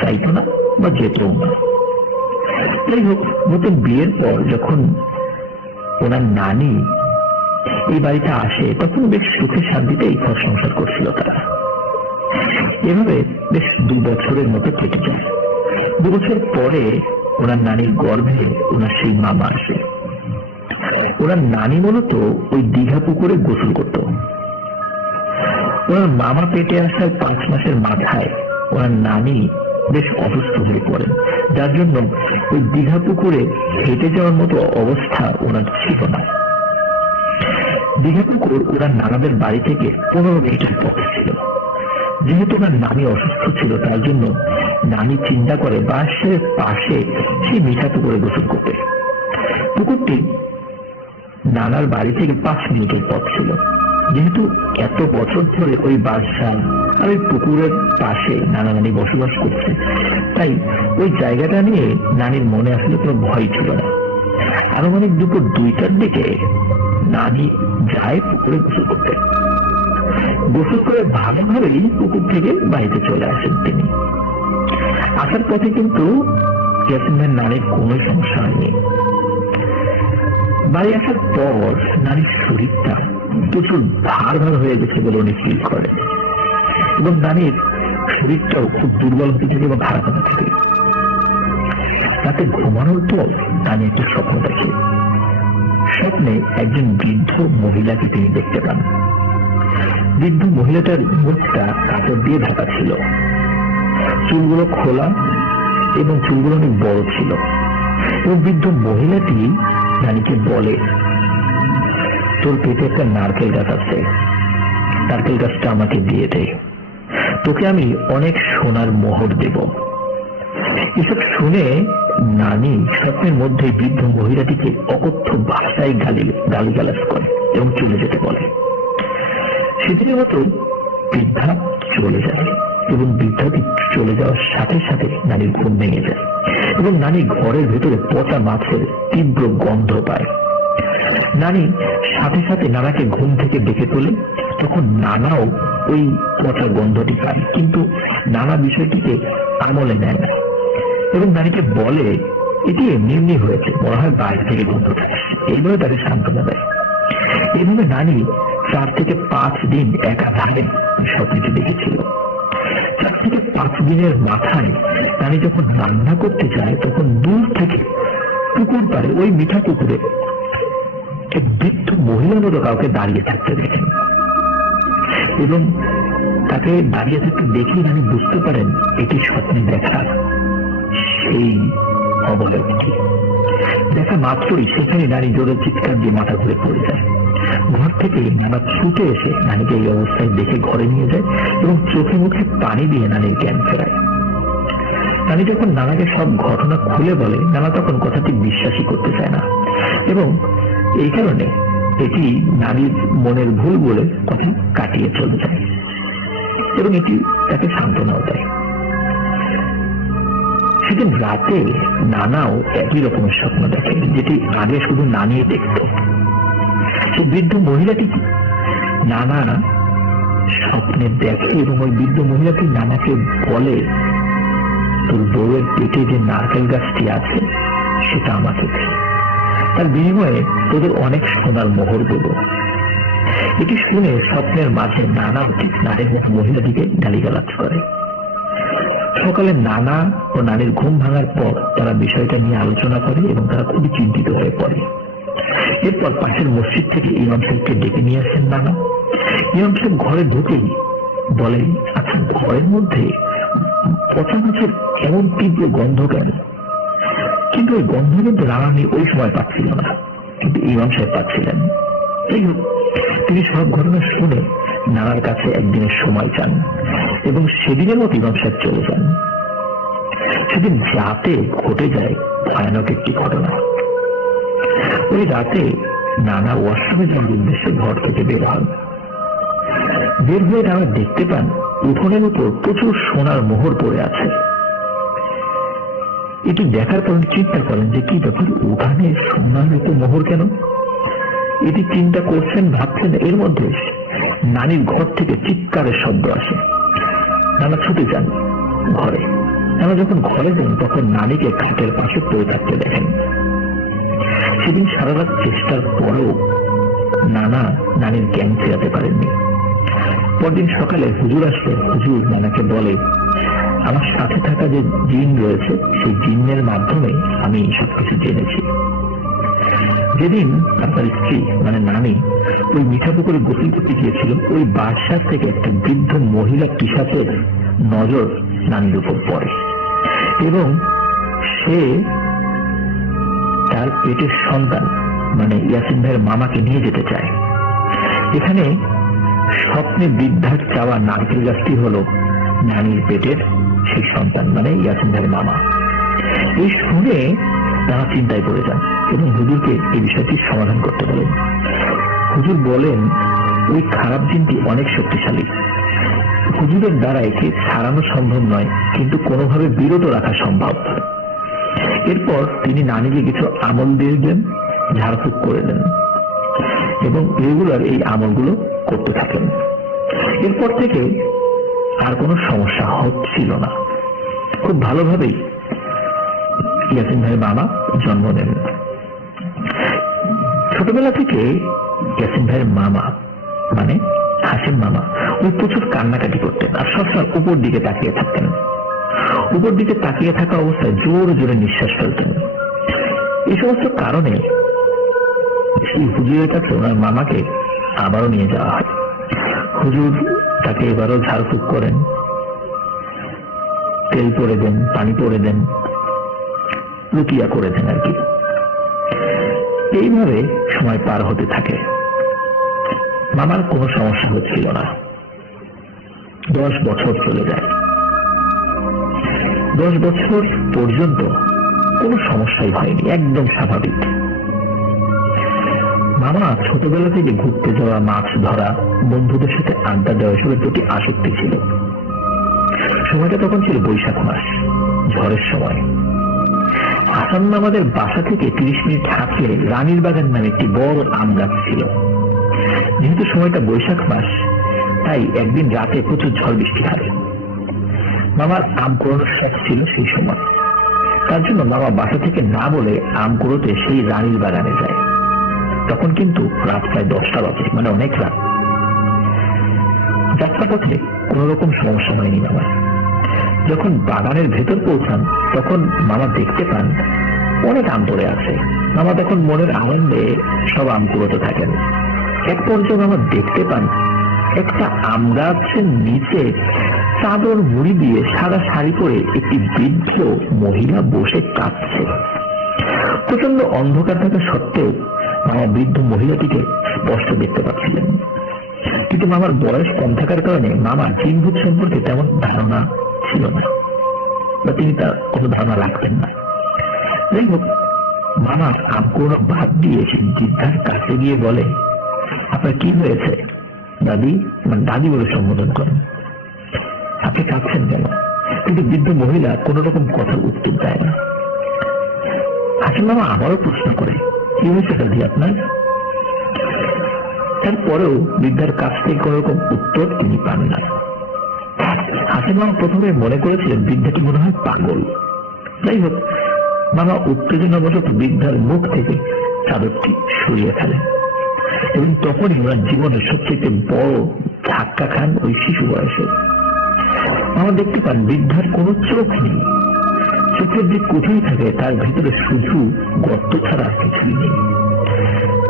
চাইত না বা যেত না। যাই হোক, নতুন বিয়ের পর যখন ওনার নানি এই বাড়িতে আসে তখন বেশ সুখে শান্তিতে এই ঘর সংসার করছিল তারা। এভাবে বেশ 2 বছরের মতো কেটে যায়। 2 বছর পরে ওনার নানির গর্ভে ওনার সেই মামা আসে। ওনার নানি মূলত ওই দীঘা পুকুরে গোসল করত। ওনার মামা পেটে আসার 5 মাসের মাথায় ওনার নানি বেশ অসুস্থ হয়ে পড়েন, যার জন্য ওই দীঘা পুকুরে হেঁটে যাওয়ার মতো অবস্থা ওনার ছিল না। দীঘা পুকুর ওনার নানাদের বাড়ি থেকে 15 মিনিটের পথে ছিল। যেহেতু ওনার নানি অসুস্থ ছিল, তার জন্য নানি চিন্তা করে বাঁশের পাশে সেই মিঠা পুকুরে গোসল করতে। পুকুরটি নানার বাড়ি থেকে 5 মিনিটের পথ ছিল। যেহেতু এত বছর ধরে ওই বাঁশঝাড় আর ওই পুকুরের পাশে নানা নানি বসবাস করছে, তাই ওই জায়গাটা নিয়ে নানির মনে আসলে কোনো ভয় ছিল না। আনুমানিক দুপুর 2টার দিকে নানি যায় পুকুরে গোসল করতে। গোসল করে ভালোভাবেই পুকুর থেকে বাড়িতে চলে আসেন তিনি। আসার পথে কিন্তু ইয়াসিনের নানির কোনো সমস্যা হয়নি। বাড়ি আসার পর নানির শরীরটা প্রচুর ভার ভার হয়ে গেছে বলে উনি ফিল করেন, এবং নানির শরীরটাও খুব দুর্বল হতে থাকে এবং খারাপ হতে থাকে। রাতে ঘুমানোর পর নানি একটা স্বপ্ন দেখে। স্বপ্নে একজন বৃদ্ধ মহিলাকে তিনি দেখতে পান। বৃদ্ধ মহিলাটার মুখটা কাপড় দিয়ে ঢাকা ছিল, চুলগুলো খোলা এবং চুলগুলো অনেক বড় ছিল। এবং বৃদ্ধ মহিলাটি নানিকে বলে, তোর পেটে একটা নারকেল গাছ আছে, নারকেল গাছটা আমাকে দিয়ে দে, তোকে আমি অনেক সোনার মোহর দেব। এসব শুনে নানি স্বপ্নের মধ্যে বৃদ্ধ মহিলাটিকে অকথ্য ভাষায় গালিগালাজ করে এবং চলে যেতে বলে। সেদিনের মতো বৃদ্ধা চলে যায় এবং বৃদ্ধাটি চলে যাওয়ার সাথে সাথে নানির ঘুম ভেঙে যায় এবং নানি ঘরের ভেতরে পচা মাছের তীব্র গন্ধ পায়। নানি সাথে সাথে নানাকে ঘুম থেকে ডেকে তোলে। তখন নানাও ওই পচা গন্ধটি পায়, কিন্তু নানা বিষয়টিকে আমলে নেয় না এবং নানিকে বলে এটি এমনি এমনি হয়েছে, মনে হয় বাইরে থেকে গন্ধটা। এইভাবে তাকে সান্ত্বনা দেয়। এইভাবে নানি 4 থেকে 5 দিন একাধারে স্বপ্নটি দেখেছিল। 4 থেকে 5 দিনের মাথায় নানি যখন রান্না করতে যায় তখন দূর থেকে পুকুর পাড়ে ওই মিঠা পুকুরে এক বৃদ্ধ মহিলার মতো কাউকে দাঁড়িয়ে থাকতে দেখেন এবং তাকে দাঁড়িয়ে থাকতে দেখে নানি বুঝতে পারেন এটি স্বপ্নে দেখা সেই অবলব্ধি। দেখা মাত্রই সেখানে নানি জোরে চিৎকার দিয়ে মাথা ঘুরে পড়ে যায়। ঘর থেকে নানা ছুটে এসে নানিকে এই অবস্থায় দেখে ঘরে নিয়ে যায় এবং চোখে মুখে পানি দিয়ে নানির জ্ঞান ফেরায়। নানি যখন নানাকে সব ঘটনা খুলে বলে, নানা তখন কথাটি বিশ্বাসই করতে চায় না এবং এই কারণে এটি নারীর মনের ভুল বলে কথা কাটিয়ে চলে যায় এবং এটি তাকে সান্ত্বনাও দেয়। সেদিন রাতে নানাও একই রকমের স্বপ্ন দেখে, যেটি আগে শুধু নানি দেখত। সে বৃদ্ধ মহিলাটি নানা স্বপ্নে দেখে এবং ওই বৃদ্ধ মহিলাটি নানাকে বলে, তোর বউয়ের পেটে যে নারকেল গাছটি আছে সেটা আমাকে দে, তার বিনিময়ে তোদের অনেক সোনার মোহর দেব। এটি শুনে স্বপ্নের মাঝে নানা নারীর মহিলাটিকে গালিগালাজ করে। সকালে নানা ও নারীর ঘুম ভাঙার পর তারা বিষয়টা নিয়ে আলোচনা করে এবং তারা খুবই চিন্তিত হয়ে পড়ে। এরপর পাশের মসজিদ থেকে ইমাম সাহেবকে ডেকে নিয়ে আসেন নানা। ইমাম সাহেব ঘরে ঢুকেই বলেন, আচ্ছা ঘরের মধ্যে পচা মাছের এমন তীব্র গন্ধ কেন? কিন্তু ওই গন্ধ কিন্তু রানী ওই সময় পাচ্ছিল না, কিন্তু ইমাম সাহেব পাচ্ছিলেন। যাই হোক, তিনি সব ঘটনা শুনে নানার কাছে একদিনের সময় চান এবং সেদিনের মতো ইমাম সাহেব চলে যান। সেদিন রাতে ঘটে যায় ভয়ানক একটি ঘটনা। ওই রাতে নানা ওয়াশরুমে যাওয়ার উদ্দেশ্যে ঘর থেকে বের হন। বের হয়ে নানা দেখতে পান উঠোনের উপর প্রচুর সোনার মোহর পড়ে আছে। এটি দেখার পর চিন্তা করেন যে কি ব্যাপার, উঠানে সোনার উপর মোহর কেন? এটি চিন্তা করছেন, ভাবছেন, এর মধ্যে নানির ঘর থেকে চিৎকারের শব্দ আসে। নানা ছুটে যান ঘরে। নানা যখন ঘরে যান তখন নানিকে খাটের পাশে পড়ে থাকতে দেখেন। সেদিন সারা রাত চেষ্টার পরেও নানা নানির জ্ঞান ফেরাতে পারেননি। পরদিন সকালে হুজুর আসলে হুজুর নানাকে বলে, আমার সাথে থাকা যে জিন রয়েছে সেই জিনের মাধ্যমে আমি সবকিছু জেনেছি। যেদিন আপনার স্ত্রী মানে নানি ওই মিঠা পুকুরে গোসল করতে গিয়েছিল, ওই বাসার থেকে একটা বৃদ্ধ মহিলা পিশাচের নজর নানির উপর পড়ে এবং সে তার পেটের সন্তান মানে ইয়াসিন ভাইয়ের মামাকে নিয়ে যেতে চায়। এখানে স্বপ্নে বৃদ্ধার চাওয়া নারকেল গাছটি হলো নানির পেটের সেই সন্তান মানে ইয়াসিন ভাইয়ের মামা। এই শুনে তারা চিন্তায় পড়ে যান এবং হুজুরকে এই বিষয়টি সমাধান করতে বলেন। হুজুর বলেন, ওই খারাপ জিনটি অনেক শক্তিশালী, হুজুরের দ্বারা একে ছাড়ানো সম্ভব নয়, কিন্তু কোনোভাবে বিরত রাখা সম্ভব। এরপর তিনি নানিকে কিছু আমল দিয়ে দেন, ঝাড়ফুঁক করে দেন এবং রেগুলার এই আমলগুলো করতে থাকেন। এরপর থেকে আর কোনো সমস্যা হচ্ছিল না। খুব ভালোভাবেই ইয়াসিন ভাইয়ের মামা জন্ম নেন। ছোটবেলা থেকে ইয়াসিন ভাইয়ের মামা মানে হাসিম মামা ওই প্রচুর কান্নাকাটি করতেন আর সবসময় উপর দিকে তাকিয়ে থাকতেন। উপর দিকে তাকিয়ে থাকা অবস্থায় জোরে জোরে নিঃশ্বাস ফেলতেন। এই সমস্ত কারণে সেই হুজুরের কাছে ওনার মামাকে আবারও নিয়ে যাওয়া হয়। হুজুর তাকে এবারও ঝাড়ফুঁক করেন, তেল পরে দেন, পানি পরে দেন, রুকিয়া করে দেন আর কি। এইভাবে সময় পার হতে থাকে। মামার কোনো সমস্যা হচ্ছিল না। 10 বছর চলে যায়। 10 বছর পর্যন্ত কোনো সমস্যাই হয়নি, একদম স্বাভাবিক। মামা ছোটবেলা থেকে ঘুরতে যাওয়া, মাছ ধরা, বন্ধুদের সাথে আড্ডা দেওয়া এসবের প্রতি আসক্তি ছিল। সময়টা তখন ছিল বৈশাখ মাস, ঝড়ের সময়। আসাম আমাদের বাসা থেকে 30 মিনিট হাঁটলে রানীর বাগান নামে একটি বড় আম গাছ ছিল। যেহেতু সময়টা বৈশাখ মাস, তাই একদিন রাতে প্রচুর ঝড় বৃষ্টি হয়। মামার আম কুড়োনোর শখ ছিল সেই সময়। তার জন্য মামা বাসা থেকে না বলে আম কুড়োতে সেই রানীর বাগানে যায়। তখন কিন্তু রাত প্রায় 10টা বাজে, মানে অনেক রাত। যাত্রা পথে কোন রকম সমস্যা হয়নি মামার। যখন বাগানের ভেতর পৌঁছান তখন মামা দেখতে পান অনেক আম পড়ে আছে। মামা তখন মনের আনন্দে সব আম কুড়োতে থাকেন। এক পর্যায়ে মামা দেখতে পান একটা আম গাছের নিচে চাদর মুড়ি দিয়ে সাদা শাড়ি পরে একটি বৃদ্ধ মহিলা বসে কাঁদছে। প্রচন্ড অন্ধকার থাকা সত্ত্বেও মামা বৃদ্ধ মহিলাটিকে স্পষ্ট দেখতে পাচ্ছিলেন। কিন্তু মামার বয়স কম থাকার কারণে মামার জিনভূত সম্পর্কে তেমন ধারণা ছিল না, বা তিনি তার কোনো ধারণা রাখতেন না। যাই হোক, মামা আম কুড়োনো বাদ দিয়ে বৃদ্ধার কাছে গিয়ে বলে, আপনার কি হয়েছে দাদি? মানে দাদি বলে সম্বোধন করেন। আপনি কাঁদছেন কেন? কিন্তু বৃদ্ধ মহিলা কোন রকম কথার উত্তর দেয় না। হাসিম মামা আবারও প্রশ্ন করে, কি হয়েছে দাদি আপনার? তারপরেও বৃদ্ধার কাছ থেকে কোন রকম উত্তর তিনি পান না। হাসিম মামা প্রথমে মনে করেছিলেন বৃদ্ধাটি মনে হয় পাগল। যাই হোক, মামা উত্তেজনাবশত বৃদ্ধার মুখ থেকে চাদরটি সরিয়ে ফেলেন এবং তখনই ওনার জীবনের সবচেয়ে বড় ধাক্কা খান ওই শিশু বয়সে। আমরা দেখতে পান বৃদ্ধার কোনো চোখ নেই। চোখের যে কোথায় থাকে তার ভিতরে শুধু গর্ত ছাড়া কিছুই নেই।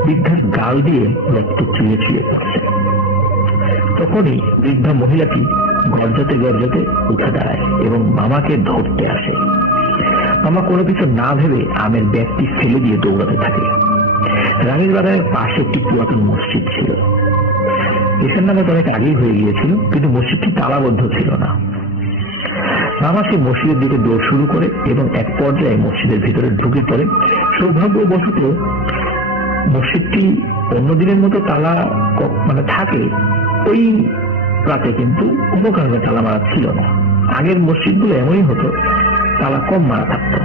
বৃদ্ধার গাল দিয়ে রক্ত চুয়ে চুয়ে পড়ছে। তখনই বৃদ্ধা মহিলাটি গর্জাতে গর্জাতে উঠে দাঁড়ায় এবং মামাকে ধরতে আসে। মামা কোনো কিছু না ভেবে আমের ব্যাগটি ফেলে দিয়ে দৌড়াতে থাকে। রানীর বাগানের পাশে একটি পুরাতন মসজিদ ছিল। এখান নামে অনেক আগেই হয়ে গিয়েছিল, কিন্তু মসজিদটি তালাবদ্ধ ছিল না। মামা সেই মসজিদের দিকে দৌড় শুরু করে এবং এক পর্যায়ে মসজিদের ভিতরে ঢুকে পড়ে। সৌভাগ্যবশত মসজিদটি অন্যদিনের মতো তালা মানে থাকে, ওই রাতে কিন্তু কোনো কারণে তালা মারা ছিল না। আগের মসজিদগুলো এমনই হতো, তালা কম মারা থাকতো।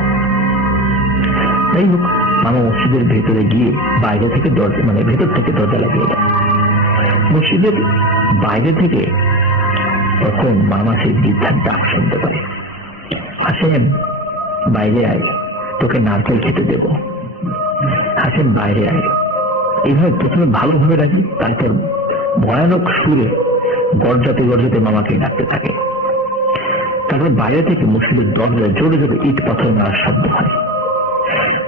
যাই হোক, মামা মসজিদের ভেতরে গিয়ে বাইরে থেকে দরজা মানে ভেতর থেকে দরজা লাগিয়ে দেয়। মসজিদের বাইরে থেকে তখন মামা সেই বৃদ্ধার ডাক শুনতে পারে, হাসেম বাইরে আয়, তোকে নারকেল খেতে দেব। হাসেম বাইরে আয়। এইভাবে প্রথমে ভালোভাবে ডাকি, তারপর ভয়ানক সুরে গর্জাতে গর্জাতে মামাকে ডাকতে থাকে। তারপর বাইরে থেকে মসজিদের দরজায় জোরে জোরে ইট পাথর মারার শব্দ হয়।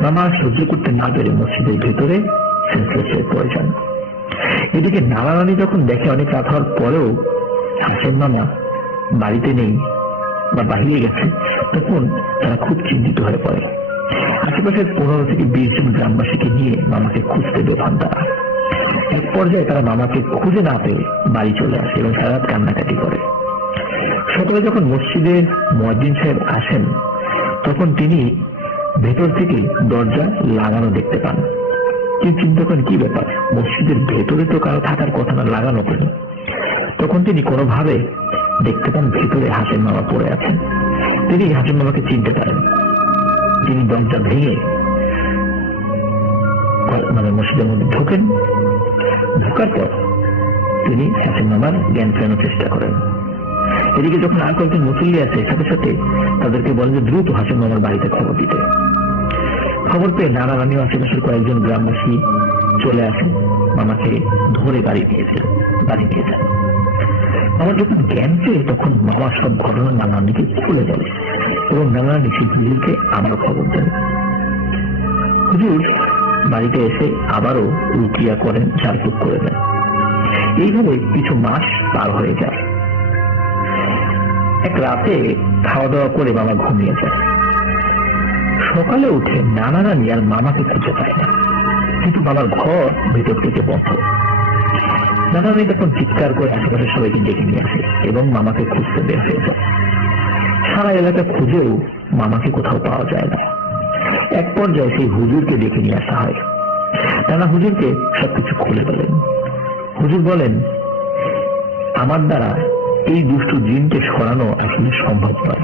মামা সহ্য করতে না পেরে মসজিদের ভেতরে সেন্সলেস হয়ে পড়ে যান। এদিকে নানা রানী যখন দেখে অনেক রাত হওয়ার পরেও হাসেম মামা বাড়িতে নেই বা বাহিরে গেছে, তখন তারা খুব চিন্তিত হয়ে পড়ে। আশেপাশের 15 থেকে 20 জন গ্রামবাসীকে নিয়ে মামাকে খুঁজতে বের তারা। এক পর্যায়ে তারা মামাকে খুঁজে না পেয়ে বাড়ি চলে আসে এবং সারা রাত কান্নাকাটি করে। সকালে যখন মসজিদে মুয়াজ্জিন সাহেব আসেন, তখন তিনি ভেতর থেকে দরজা লাগানো দেখতে পান। তিনি চিন্তা করেন কি ব্যাপার, মসজিদের ভেতরে তো কারো থাকার কথা না, লাগানো কেন? তখন তিনি কোনোভাবে দেখতে পান ভেতরে হাসেম মামা পড়ে আছেন। তিনি হাসেম মামাকে চিনতে পারেন। তিনি দরজা ভেঙে মানে মসজিদের মধ্যে ঢোকেন। ঢোকার পর তিনি হাসেম মামার জ্ঞান ফেরানোর চেষ্টা করেন। এদিকে যখন আর কয়েকজন মুসল্লি আছে, সাথে সাথে তাদেরকে বলেন যে দ্রুত হাসেম মামার বাড়িতে খবর দিতে। খবর পেয়ে নানা রানী আশেপাশের কয়েকজন গ্রামবাসী চলে আসে, মামাকে ধরে বাড়ি নিয়ে যান। আমার যখন জ্ঞান পেয়ে তখন মামা সব ঘটনা নানা রানীকে খুলে দেয় এবং নানা রানী সেই হুজুরকে আবারও খবর দেন। হুজুর বাড়িতে এসে আবারও রুকিয়া করেন, ঝাড়ফুঁক করে দেন। এইভাবে কিছু মাস পার হয়ে যায়। এক রাতে খাওয়া দাওয়া করে মামা ঘুমিয়ে যায়। সকালে উঠে নানা রানী আর মামাকে খুঁজে পায় না, কিন্তু মামার ঘর ভেতর থেকে বন্ধ। নানা রানী তখন চিৎকার করে আশেপাশে সবাইকে ডেকে নিয়ে আসে এবং মামাকে খুঁজতে বের হয়ে যায়। সারা এলাকা খুঁজেও মামাকে কোথাও পাওয়া যায় না। এক পর্যায়ে সেই হুজুরকে ডেকে নিয়ে আসা হয়। তারা হুজুরকে সবকিছু খুলে বলেন। হুজুর বলেন, আমার দ্বারা এই দুষ্ট জিনকে সরানো আসলে সম্ভব নয়।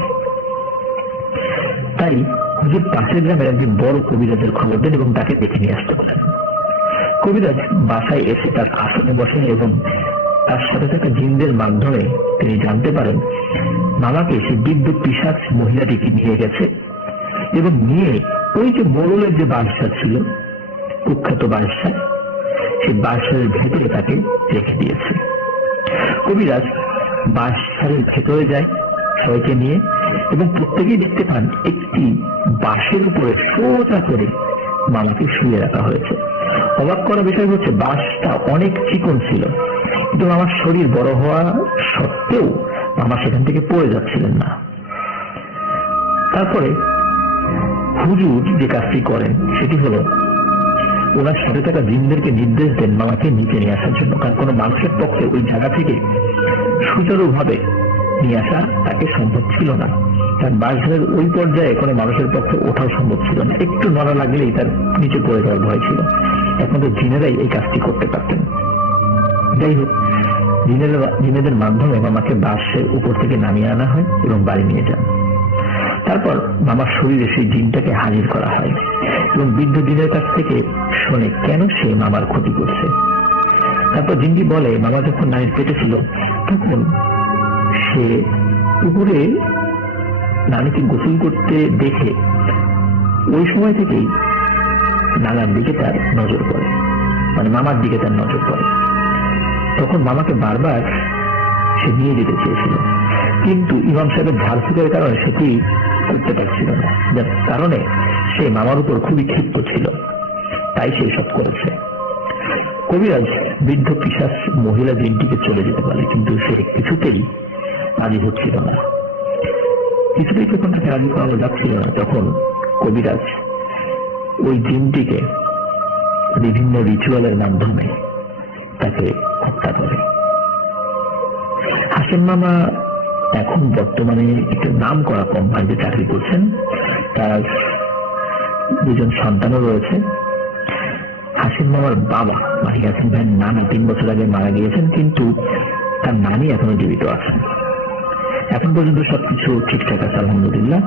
তাই হুজুর পাশের গ্রামের একজন বড় কবিরাজের খবর দেন এবং তাকে দেখে নিয়ে আসতে বলেন। কবিরাজ বাসায় এসে তার আসনে বসেন এবং তার সাথে থাকা জিনদের মাধ্যমে তিনি জানতে পারেন মামাকে সে বৃদ্ধ পিশাচ মহিলাটিকে নিয়ে গেছে এবং নিয়ে ওই যে মোড়লের যে বাদশা ছিল, কুখ্যাত বাদশা, সেই বাদশার ভেতরে তাকে রেখে দিয়েছে। কবিরাজ বাদশার ভেতরে যায় সবাইকে নিয়ে এবং প্রত্যেকেই দেখতে পান একটি বাঁশের উপরে সোজা করে মামাকে শুয়ে রাখা হয়েছে। অবাক করা বিষয় হচ্ছে বাঁশটা অনেক চিকন ছিল, কিন্তু আমার শরীর বড় হওয়া সত্ত্বেও মামা সেখান থেকে পড়ে যাচ্ছিলেন না। তারপরে হুজুর যে কাজটি করেন সেটি হলো ওনার সাথে থাকা জিনদেরকে নির্দেশ দেন মামাকে নিচে নিয়ে আসার জন্য, কারণ কোনো মানুষের পক্ষে ওই জায়গা থেকে সুচারুভাবে নিয়ে আসা তাকে সম্ভব ছিল না। কারণ বাঁশঝাড়ের ওই পর্যায়ে কোনো মানুষের পক্ষে ওঠাও সম্ভব ছিল না, একটু নড়া লাগলেই তার নিচে পড়ে যাওয়ার ভয় ছিল। একমাত্র জিনেরাই এই কাজটি করতে পারতেন। যাই হোক, জিনেদের মাধ্যমে মামাকে বাঁশের উপর থেকে নামিয়ে আনা হয় এবং বাড়ি নিয়ে যান। তারপর মামার শরীরে সেই জিনটাকে হাজির করা হয় এবং বৃদ্ধ জিনের কাছ থেকে শোনে কেন সে মামার ক্ষতি করছে। তারপর জিনটি বলে, মামা যখন নারীর পেটে ছিল তখন সে পুকুরে নানিকে গোসল করতে দেখে ওই সময় থেকেই নানার দিকে তার নজর পড়ে, মানে মামার দিকে তার নজর পড়ে। তখন মামাকে বারবার সে নিয়ে যেতে চেয়েছিল, কিন্তু ইমাম সাহেবের ঝাড়ফুঁকের কারণে সেটি করতে পারছিল না, যার কারণে সে মামার উপর খুবই ক্ষিপ্ত ছিল, তাই সে সব করেছে। কবিরাজ বৃদ্ধ পিশাচ মহিলা জিনটিকে চলে যেতে পারে, কিন্তু সে কিছুতেই রাজি হচ্ছিল না। কিছুতেই যখন তাকে রাজি করানো যাচ্ছিল না, তখন কবিরাজ ওই জিনটিকে বিভিন্ন রিচুয়ালের মাধ্যমে তাকে হত্যা করে। হাসেম মামা এখন বর্তমানে একটু নাম করা কোম্পানিতে চাকরি করছেন, তার দুজন সন্তানও রয়েছে। হাসিম মামার বাবা মাহি হাসিম ভাইয়ের নানি 3 বছর আগে মারা গিয়েছেন, কিন্তু তার নানি এখনো জীবিত আছে। এখন পর্যন্ত সবকিছু ঠিকঠাক আছে আলহামদুলিল্লাহ।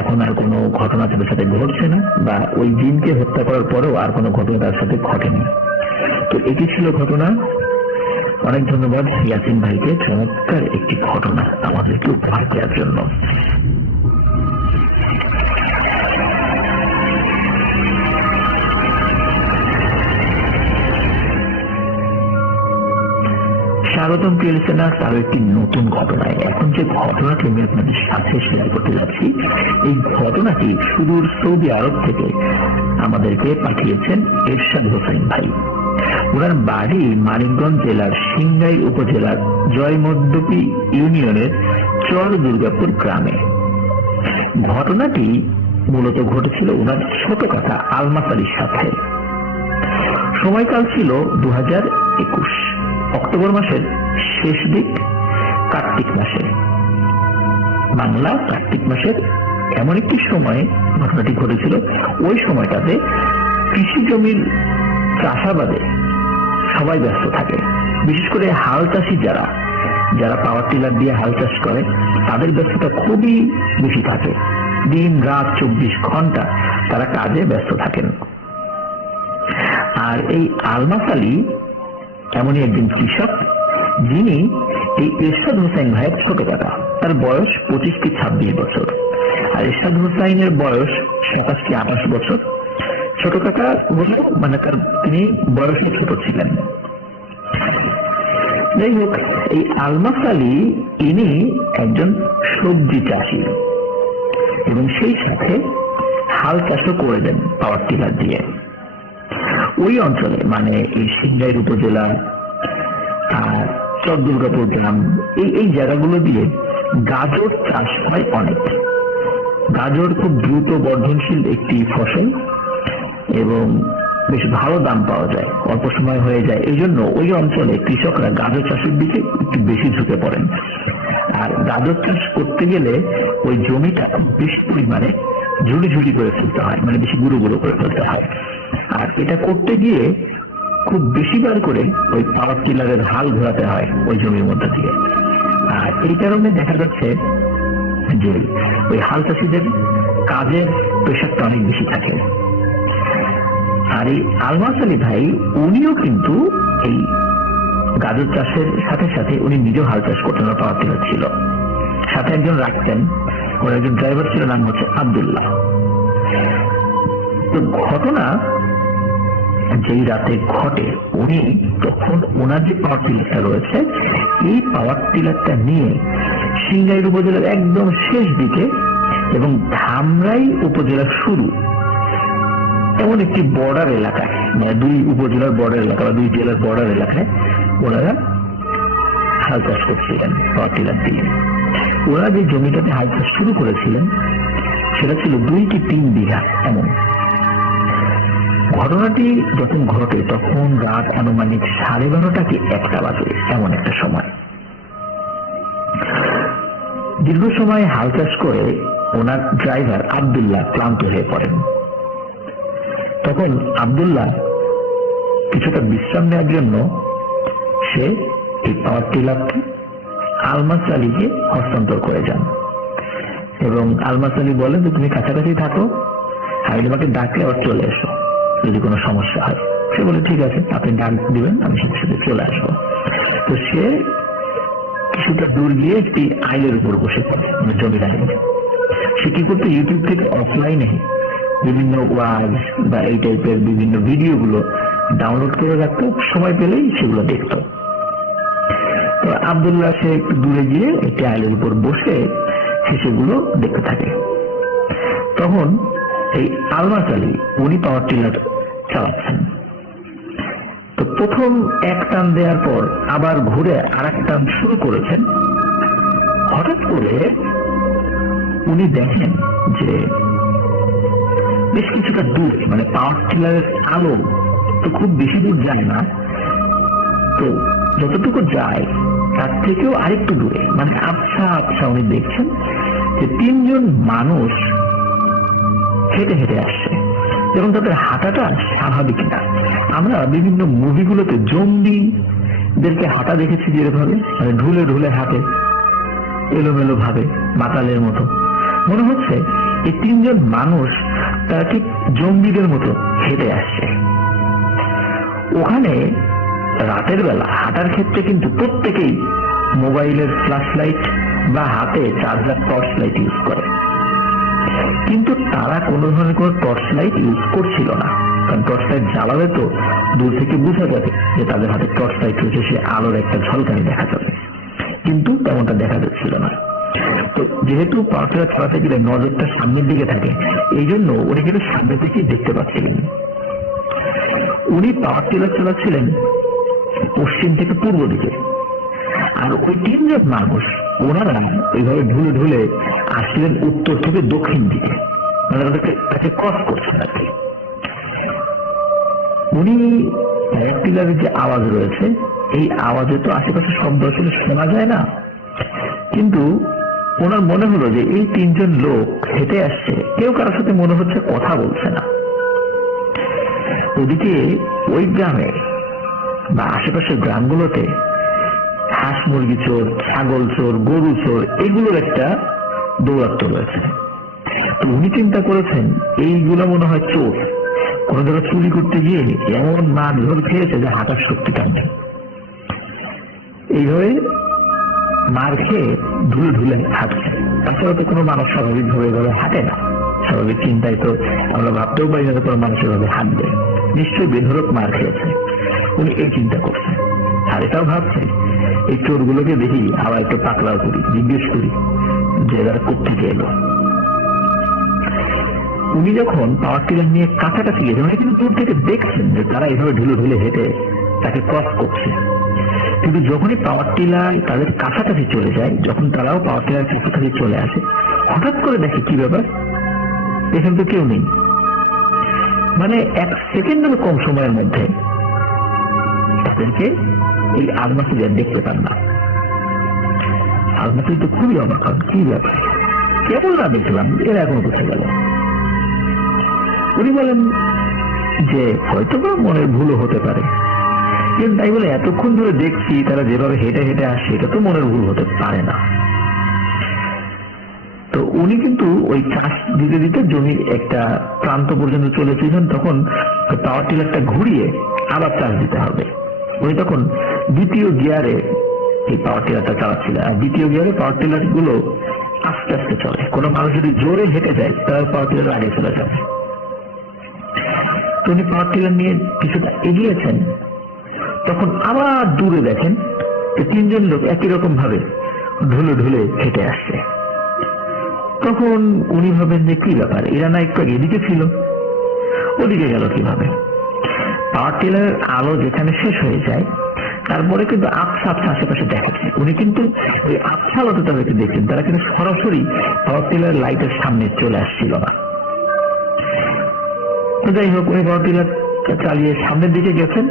এখন আর কোনো ঘটনা তাদের সাথে ঘটছে না, বা ওই দিনকে হত্যা করার পরেও আর কোনো ঘটনা তার সাথে ঘটেনি। তো এটি ছিল ঘটনা। অনেক ধন্যবাদ ইয়াসিন ভাইকে চমৎকার একটি ঘটনা আমাদেরকে উপহার দেওয়ার জন্য। স্বাগতম প্রিয় লিসেনার আরো একটি নতুন ঘটনায়। এখন যে ঘটনাটি আমি আপনাদের সাথে শেয়ার করতে যাচ্ছি, এই ঘটনাটি সুদূর সৌদি আরব থেকে আমাদেরকে পাঠিয়েছেন এরশাদ হোসেন ভাই। ওনার বাড়ি মানিকগঞ্জ জেলার সিংগাই উপজেলার জয়মদ্দপি ইউনিয়নের চর দুর্গাপুর গ্রামে। ঘটনাটি মূলত ঘটেছিল ওনার ছোট কাকা আলমাস আলীর সাথে। সময়কাল ছিল 2021 অক্টোবর মাসের শেষ দিক, কার্তিক মাসে, বাংলা কার্তিক মাসের এমন একটি সময়ে ঘটনাটি ঘটেছিল। ওই সময়টাতে কৃষি জমির চাষাবাদে সবাই ব্যস্ত থাকে, বিশেষ করে হাল চাষি যারা পাওয়ার টিলার দিয়ে হাল চাষ করে তাদের ব্যস্ততা খুবই বেশি থাকে। দিন রাত 24 ঘন্টা তারা কাজে ব্যস্ত থাকেন। আর এই আলমাস আলী এমনই একজন কৃষক, যিনি এই এরশাদ হোসেন ভাইয়ের ছোট কাকা। তার বয়স 25 কি 26 বছর, আর এরশাদ হোসেনের বয়স 27 কি 28 বছর। ছোট কাকা হলেও মানে তিনি বয়সে ছোট ছিলেন। যাই হোক, এই আলমাস আলী ইনি একজন সবজি চাষি এবং সেই সাথে হাল চাষও করে দেন পাওয়ার টিলার দিয়ে। ওই অঞ্চলে মানে এই সিংগাইর উপজেলা আর চর দুর্গাপুর গ্রাম, এই জায়গাগুলো দিয়ে গাজর চাষ হয় অনেক। গাজর খুব দ্রুত বর্ধনশীল একটি ফসল এবং বেশ ভালো দাম পাওয়া যায়, অল্প সময় হয়ে যায়। এই জন্য ওই অঞ্চলে কৃষকরা গাজর চাষের দিকে একটু বেশি ঝুঁকে পড়েন। আর গাজর চাষ করতে গেলে ওই জমিটা বেশি পরিমাণে ঝুড়ি ঝুড়ি করে ফেলতে হয়, মানে বেশি গুঁড়ো গুঁড়ো করে ফেলতে হয়। আর এটা করতে গিয়ে খুব বেশিবার করে ওই পাওয়ার টিলারের হাল ঘোরাতে হয় ওই জমির মধ্যে দিয়ে। আর এই কারণে দেখা যাচ্ছে যে ওই হাল চাষিদের কাজের প্রেশারটা অনেক বেশি থাকে। আর এই আলমাস আলী ভাই উনিও কিন্তু এই গাজর চাষের সাথে সাথে উনি নিজেও হাল চাষ করতেন, পাওয়ার টিলার ছিল, সাথে একজন রাখতেন, ওর একজন ড্রাইভার ছিল, নাম হচ্ছে আব্দুল্লাহ। তো ঘটনা যেই রাতে ঘটে উনি তখন ওনার যে পাওয়ার টিলারটা রয়েছে এই পাওয়ার টিলারটা নিয়ে সিংগাইর উপজেলার একদম শেষ দিকে এবং ধামরাই উপজেলার শুরু এমন একটি বর্ডার এলাকায়, মানে দুই উপজেলার বর্ডার এলাকা বা দুই জেলার বর্ডার এলাকায় ওনারা হাল চাষ করছিলেন পাওয়ার টিলার দিয়ে। ওরা যে জমিটাতে হাল চাষ শুরু করেছিলেন সেটা ছিল 2 কি 3 বিঘা এমন। ঘটনাটি যখন ঘটে তখন রাত আনুমানিক 12:30 কি 1টা বাজে এমন একটা সময়। দীর্ঘ সময় হাল চাষ করে ওনার ড্রাইভার আব্দুল্লাহ ক্লান্ত হয়ে পড়েন। তখন আব্দুল্লাহ কিছুটা বিশ্রাম নেওয়ার জন্য সে এই পাওয়ার টিলারটি আলমাস আলীকে হস্তান্তর করে যান এবং আলমাস আলী বলেন যে তুমি কাছাকাছি থাকো, আমি তোমাকে ডাকলে আবার চলে এসো যদি কোনো সমস্যা হয়। সে বলে ঠিক আছে, আপনি ডাক দিবেন, আমি সাথে সাথে চলে আসবো। তো সে কিছুটা দূর গিয়ে একটি আইলের উপর বসে পড়ে, মানে জমি লাইনে। সে কি করতো, ইউটিউব থেকে অফলাইনে বিভিন্ন ওয়াজ বা এই টাইপের বিভিন্ন ভিডিওগুলো ডাউনলোড করে রাখতো, সময় পেলেই সেগুলো দেখতো। তো আব্দুল্লাহ সে একটু দূরে গিয়ে একটি আইলের উপর বসে সে সেগুলো দেখতে থাকে। তখন এই আলমাস আলী উনি পাওয়ার টিলার চালাচ্ছেন। তো প্রথম এক টান দেওয়ার পর আবার ঘুরে আর এক টান শুরু করেছেন। হঠাৎ করে উনি দেখেন যে বেশ কিছুটা দূর, মানে পাওয়ার টিলারের আলো তো খুব বেশি দূর যায় না, তো যতটুকু যায় তার থেকেও আরেকটু দূরে, মানে আবছা আবছা উনি দেখছেন যে 3 জন মানুষ হেঁটে হেঁটে আসছে এবং তাদের হাঁটাটা স্বাভাবিক না। আমরা বিভিন্ন মুভিগুলোতে জম্বিদেরকে হাঁটা দেখেছি যেভাবে, মানে ঢুলে ঢুলে হাঁটে, এলোমেলো ভাবে, মাতালের মতো। মনে হচ্ছে এই 3 জন মানুষ তারা ঠিক জম্বিদের মতো হেঁটে আসছে। ওখানে রাতের বেলা হাঁটার ক্ষেত্রে কিন্তু প্রত্যেকেই মোবাইলের ফ্ল্যাশ লাইট বা হাতে চার্জার টর্চ লাইট ইউজ করে, কিন্তু তারা কোনো ধরনের কোনো টর্চ লাইট ইউজ করছিল না, কারণ টর্চ লাইট জ্বালালে তো দূর থেকে বোঝা যাবে যে তাদের হাতে টর্চ লাইট রয়েছে, সে আলোর একটা ঝলকানি দেখা যাবে, কিন্তু তেমনটা দেখা যাচ্ছিল না। তো যেহেতু পাওয়ার টিলার চালাতে গেলে নজরটা সামনের দিকে থাকে, এই জন্য উনি কিন্তু সামনে থেকেই দেখতে পাচ্ছিলেন। উনি পাওয়ার টিলার চালাচ্ছিলেন পশ্চিম থেকে পূর্ব দিকে, আর ওই 3 জন মানুষ ওনারা এইভাবে ঢুলে ঢুলে আসছিলেন উত্তর থেকে দক্ষিণ দিকে, মানে তাদেরকে কাছে ক্রস করছেন আর কি। উনি পাওয়ার টিলারের যে আওয়াজ রয়েছে এই আওয়াজে তো আশেপাশে শব্দ আসলে শোনা যায় না, কিন্তু ওনার মনে হলো যে এই 3 জন লোক হেঁটে আসছে, কেউ কারোর সাথে মনে হচ্ছে কথা বলছে না। ওদিকে ওই গ্রামে বা আশেপাশের গ্রামগুলোতে হাঁস মুরগি চোর, ছাগল চোর, গরু চোর এগুলোর একটা দৌরাত্ম রয়েছে। তো উনি চিন্তা করেছেন এইগুলো মনে হয় চোর, কোন জায়গায় চুরি করতে গিয়ে এমন মার ধর খেয়েছে যে হাঁটার শক্তিটা নেই। এইভাবে মার খেয়ে ধুলে ধুলে হাঁটছে। তাছাড়া তো কোনো মানুষ স্বাভাবিক ভাবে এভাবে হাঁটে না, স্বাভাবিক চিন্তায় তো আমরা ভাবতেও পারি না যে কোনো মানুষ এভাবে হাঁটবে, নিশ্চয়ই বেধরক মার খেয়েছে। উনি এই চিন্তা করছেন, আর এটাও ভাবছে এই চোরগুলোকে দেখি আবার একটু পাকড়াও করি, জিজ্ঞেস করি যে এরা কোত্থেকে এলো। উনি যখন পাওয়ার টিলার নিয়ে কাছাকাছি গেছেন, উনি কিন্তু দূর থেকে দেখছেন যে তারা এইভাবে ঢুলে ঢুলে হেঁটে তাকে ক্রস করছে, কিন্তু যখনই পাওয়ার টিলার তাদের কাছাকাছি চলে যায়, যখন তারাও পাওয়ার টিলার কাছাকাছি চলে আসে, হঠাৎ করে দেখে কি ব্যাপার, এখানে তো কেউ নেই। মানে 1 সেকেন্ডেরও কম সময়ের মধ্যে তাদেরকে এই আলমাস আলী দেখতে পান না। আলমাস আলী তো খুবই অবাক হন, কি ব্যাপার, কেবল না দেখলাম এরা এখনো কোথায় গেল। উনি বলেন যে হয়তো বা মনের ভুলও হতে পারে, কিন্তু তাই বলে এতক্ষণ ধরে দেখছি তারা যেভাবে হেঁটে হেঁটে আসছে, এটা তো মনের ভুল হতে পারে না। তো উনি কিন্তু ওই চাষ দিতে দিতে জমির একটা প্রান্ত পর্যন্ত চলে এসেছেন, তখন পাওয়ার টিলারটা ঘুরিয়ে আবার চাষ দিতে হবে। উনি তখন দ্বিতীয় গিয়ারে এই পাওয়ার টিলারটা চালাচ্ছিলেন, আর দ্বিতীয় গিয়ারে পাওয়ার টিলার গুলো আস্তে আস্তে চলে। কোনো মানুষ যদি জোরে হেঁটে যায় তাহলে পাওয়ার টিলার আগে চলে যাবে। তো উনি পাওয়ার টিলার নিয়ে কিছুটা এগিয়েছেন, তখন আবার দূরে দেখেন যে তিনজন লোক একই রকম ভাবে ঢুলে ঢুলে হেঁটে আসছে। তখন উনি ভাবেন যে কি ব্যাপার, এরা না একটু এদিকে ছিল, ওদিকে গেল কিভাবে? পাওয়ার টিলারের আলো যেখানে শেষ হয়ে যায় তারপরে কিন্তু আবছা আবছা আশেপাশে দেখাচ্ছে। উনি কিন্তু ওই আবছা আলোতে তাদেরকে দেখছেন, তারা কিন্তু সরাসরি পাওয়ার টিলার লাইটের সামনে চলে আসছিল না। তো যাই হোক, উনি পাওয়ার টিলার চালিয়ে সামনের দিকে গেছেন।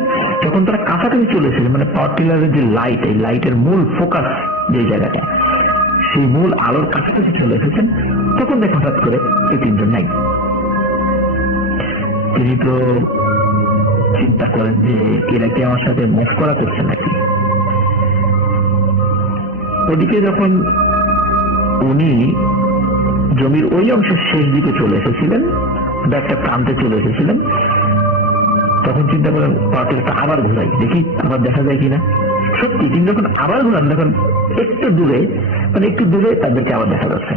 যখন তারা কাছাকাছি চলে এসেছে, মানে পাওয়ার টিলারের যে লাইট, এই লাইটের মূল ফোকাস যে জায়গাটা, সেই মূল আলোর কাছাকাছি চলে এসেছেন, তখন দেখেন হঠাৎ করে এই তিনজন নাই। তিনি তো চিন্তা করেন যে এরা কি আমার সাথে মস্করা করছে নাকি। ওদিকে যখন উনি জমির ওই অংশের শেষ দিকে চলে এসেছিলেন, একটা প্রান্তে চলে এসেছিলেন, তখন চিন্তা করেন পাওয়ারটিলারটা আবার ঘুরাই, দেখি আবার দেখা যায় কিনা। সত্যি তিনি যখন আবার ঘুরান, দেখুন একটু দূরে, মানে একটু দূরে তাদেরকে আবার দেখা যাচ্ছে।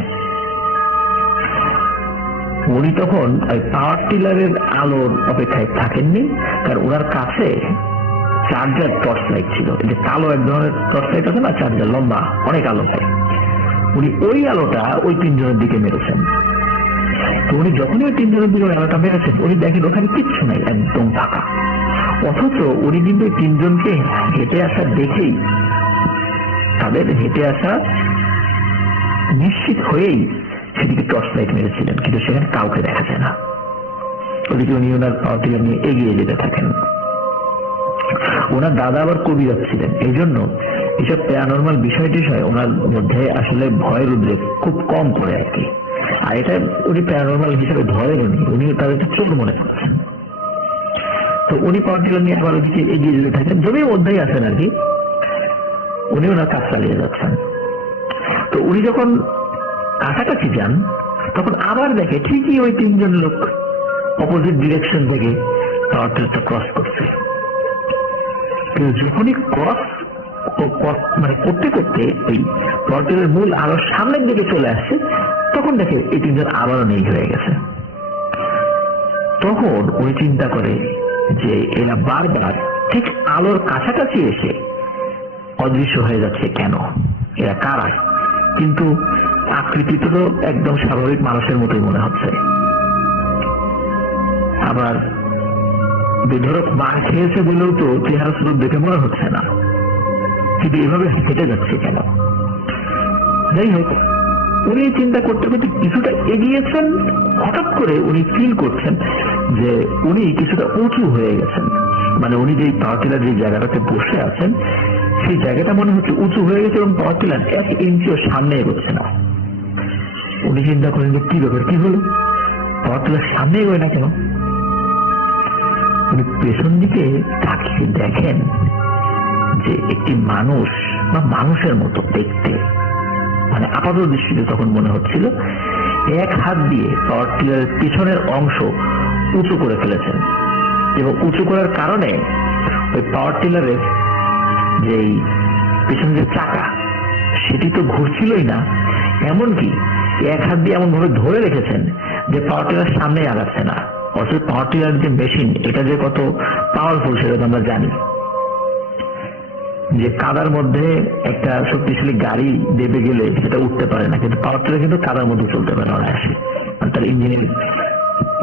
উনি তখন ওই পাওয়ার টিলারের আলোর অপেক্ষায় থাকেননি, কারণ ওনার কাছে চার্জার টর্চ লাইট ছিল, যে কালো এক ধরনের টর্চ লাইট আছে না, চার্জার লম্বা অনেক আলো পায়। উনি ওই আলোটা ওই তিনজনের দিকে মেরেছেন। তো উনি যখনই ওই তিনজনের দিকে আলোটা মেরেছেন, উনি দেখেন ওখানে কিচ্ছু নাই, একদম ফাঁকা। অথচ উনি কিন্তু তিনজনকে হেঁটে আসা দেখেই, তাদের হেঁটে আসা নিশ্চিত হয়েই সেদিকে টর্চ লাইট মেরেছিলেন, কিন্তু সেখানে কাউকে দেখা যায় না। ওদিকে উনি ওনার পাওয়ার টিলার নিয়ে এগিয়ে যেতে থাকেন। ওনার দাদা আবার কবিরাজ ছিলেন, এই জন্য এসব প্যারানরমাল বিষয় টিষয় ওনার মধ্যে আসলে ভয়ের উদ্রেক খুব কম পড়ে আর কি। আর এটা উনি প্যারানরমাল হিসেবে ধরেন, উনি তাদেরকে চোর মনে করছেন। তো উনি পাওয়ার টিলার নিয়ে আবার ওদিকে এগিয়ে যেতে থাকেন, জমির মধ্যেই আছেন আর কি। উনি ওনার কাজ চালিয়ে যাচ্ছেন। তো উনি যখন কাছাকাছি যান, তখন আবার দেখে ঠিকই ওই তিনজন লোক অপোজিট ডিরেকশন থেকে পাওয়ার টিলারটা ক্রস করছে। যখনই ক্রস মানে করতে করতে ওই পাওয়ার টিলারের মূল আলোর সামনের দিকে চলে আসছে, তখন দেখে এই তিনজন আবারও নেই হয়ে গেছে। তখন উনি চিন্তা করে যে এরা বারবার ঠিক আলোর কাছাকাছি এসে অদৃশ্য হয়ে যাচ্ছে কেন, এরা কারা? কিন্তু আকৃতি তো একদম স্বাভাবিক মানুষের মতোই মনে হচ্ছে। আবার বেধরক মার খেয়েছে বলেও তো চেহারা স্বরূপ দেখে মনে হচ্ছে না, কিন্তু এভাবে হেঁটে যাচ্ছে কেন? যাই হোক, উনি চিন্তা করতে করতে কিছুটা এগিয়েছেন, হঠাৎ করে উনি ফিল করছেন যে উনি কিছুটা উঁচু হয়ে গেছেন। মানে উনি যে পাওয়ার টিলার যে জায়গাটাতে বসে আছেন, সেই জায়গাটা মনে হচ্ছে উঁচু হয়ে গেছে এবং পাওয়ার টিলার 1 ইঞ্চিও সামনে এগোচ্ছে না। উনি চিন্তা করেন যে কি ব্যাপার, কি হলো, পাওয়ার টিলার সামনে এগোয় না কেন? উনি পেছন দিকে তাকিয়ে দেখেন যে একটি মানুষ বা মানুষের মতো দেখতে, মানে আপাতত দৃষ্টিতে তখন মনে হচ্ছিল, এক হাত দিয়ে পাওয়ার টিলারের পিছনের অংশ উঁচু করে ফেলেছেন, এবং উঁচু করার কারণে ওই পাওয়ার টিলারের যেই পিছনে যে চাকা, সেটি তো ঘুরছিলই না, এমনকি এক হাত দিয়ে এমন ভাবে ধরে রেখেছেন যে পাওয়ার টিলার সামনে আগাচ্ছে না। অর্থাৎ পাওয়ার টিলার যে মেশিন, এটা যে কত পাওয়ারফুল সেটা তো আমরা জানি, যে কাদার মধ্যে একটা শক্তিশালী গাড়ি দেবে গেলে সেটা উঠতে পারে না, কিন্তু পাওয়ার টিলার কিন্তু কাদার মধ্যে চলতে পারে অনায়াসে। তার ইঞ্জিনের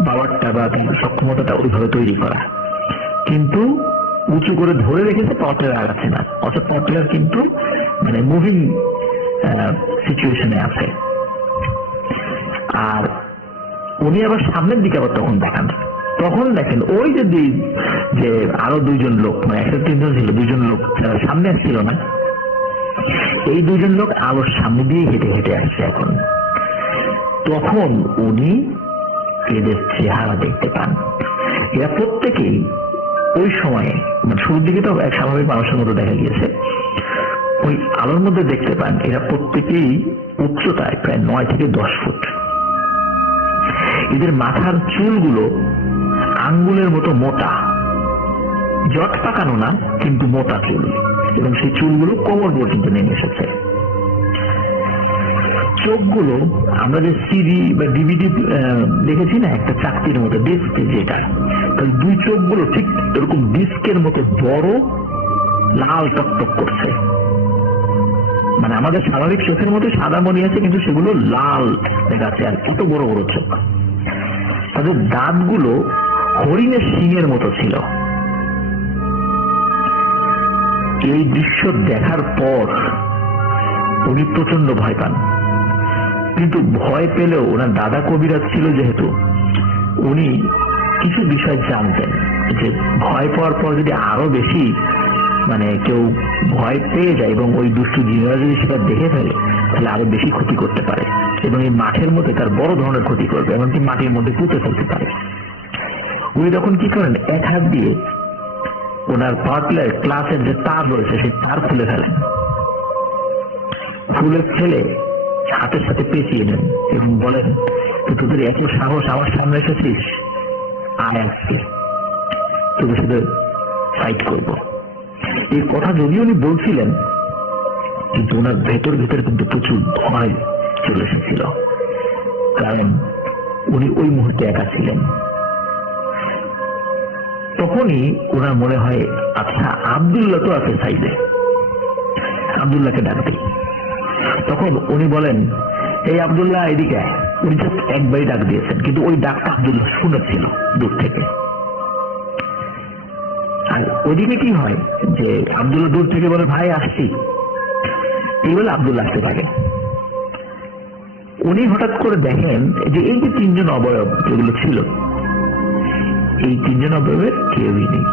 পাওয়ারটা বা সক্ষমতাটা ওইভাবে তৈরি করা, কিন্তু উঁচু করে ধরে রেখেছে, পাওয়ার টিলার আগাচ্ছে না। অর্থাৎ পাওয়ার টিলার কিন্তু মানে মুভিং সিচুয়েশনে আছে। আর উনি আবার সামনের দিকে আবার তখন দেখান, তখন দেখেন ওই যে আরো দুইজন লোক, মানে 103 জন ছিল, দুইজন লোক সামনে আসছিল না, এই দুইজন লোক আলোর সামনে দিয়ে হেঁটে হেঁটে আসছে। এখন তখন উনি এদের চেহারা দেখতে পান। এরা প্রত্যেকেই ওই সময়ে, মানে শুরুর দিকে তো এক স্বাভাবিক মানুষের মতো দেখা গিয়েছে, ওই আলোর মধ্যে দেখতে পান এরা প্রত্যেকেই উচ্চতায় প্রায় 9 থেকে 10 ফুট। এদের মাথার চুলগুলো আঙ্গুলের মতো মোটা, জট পাকানো না, কিন্তু মোটা চুল, এবং সেই চুলগুলো কোমর পর্যন্ত নেমে এসেছে। চোখগুলো আমরা যে সিডি বা ডিভিডি দেখেছি না, একটা চাকতির মতো ডিস্ক, যেটা তাহলে দুই চোখগুলো ঠিক এরকম ডিস্কের মতো বড়, লাল টকটক করছে। মানে আমাদের স্বাভাবিক চোখের মধ্যে সাদা মনি আছে, কিন্তু সেগুলো লাল দেখাচ্ছে, আর এত বড় বড় চোখ। তাদের দাঁতগুলো হরিণের শিঙের মতো ছিল। এই দৃশ্য দেখার পর উনি প্রচন্ড ভয় পান, কিন্তু ভয় পেলেও ওনার দাদা কবিরাজ ছিল যেহেতু, উনি কিছু বিষয় জানতেন যে ভয় পাওয়ার পর যদি আরো বেশি মানে কেউ ভয় পেয়ে যায় এবং ওই দুষ্টু জিনেরা যদি সেটা দেখে ফেলে, তাহলে আরো বেশি ক্ষতি করতে পারে, এবং এই মাঠের মধ্যে তার বড় ধরনের ক্ষতি করবে, এমনকি মাটির মধ্যে পুঁতে ফেলতে পারে। উনি তখন কি করেন, এক হাত দিয়ে ওনার পাওয়ার প্লেয়ার ক্লাসের যে তার রয়েছে সেই তার খুলে ফেলেন, খুলে ফেলে হাতের সাথে পেঁচিয়ে নেন এবং বলেন, তোদের এত সাহস আমার সামনে এসেছিস, আয় আজকে তোদের সাথে ফাইট করবো। এই কথা যদিও উনি বলছিলেন, কিন্তু ওনার ভেতর কিন্তু প্রচুর ভয় চলে এসেছিল, কারণ উনি ওই মুহূর্তে একা ছিলেন। তখনই ওনার মনে হয়, আচ্ছা আব্দুল্লাহ তো আছে সাইডে, আব্দুল্লাহকে ডাক দিই। তখন উনি বলেন, এই আব্দুল্লাহ এদিকে। উনি জাস্ট একবারই ডাক দিয়েছেন, কিন্তু ওই ডাকটা আব্দুল্লাহ শুনেছিল দূর থেকে। আর ওইদিকে কি হয় যে আব্দুল্লাহ দূর থেকে বলে, ভাই আসছি, এই বলে আব্দুল্লাহ আসতে থাকে। উনি হঠাৎ করে দেখেন যে এই যে 3 জন অবয়ব যেগুলো ছিল, এই 3 জন অবয়বের কেউই নেই।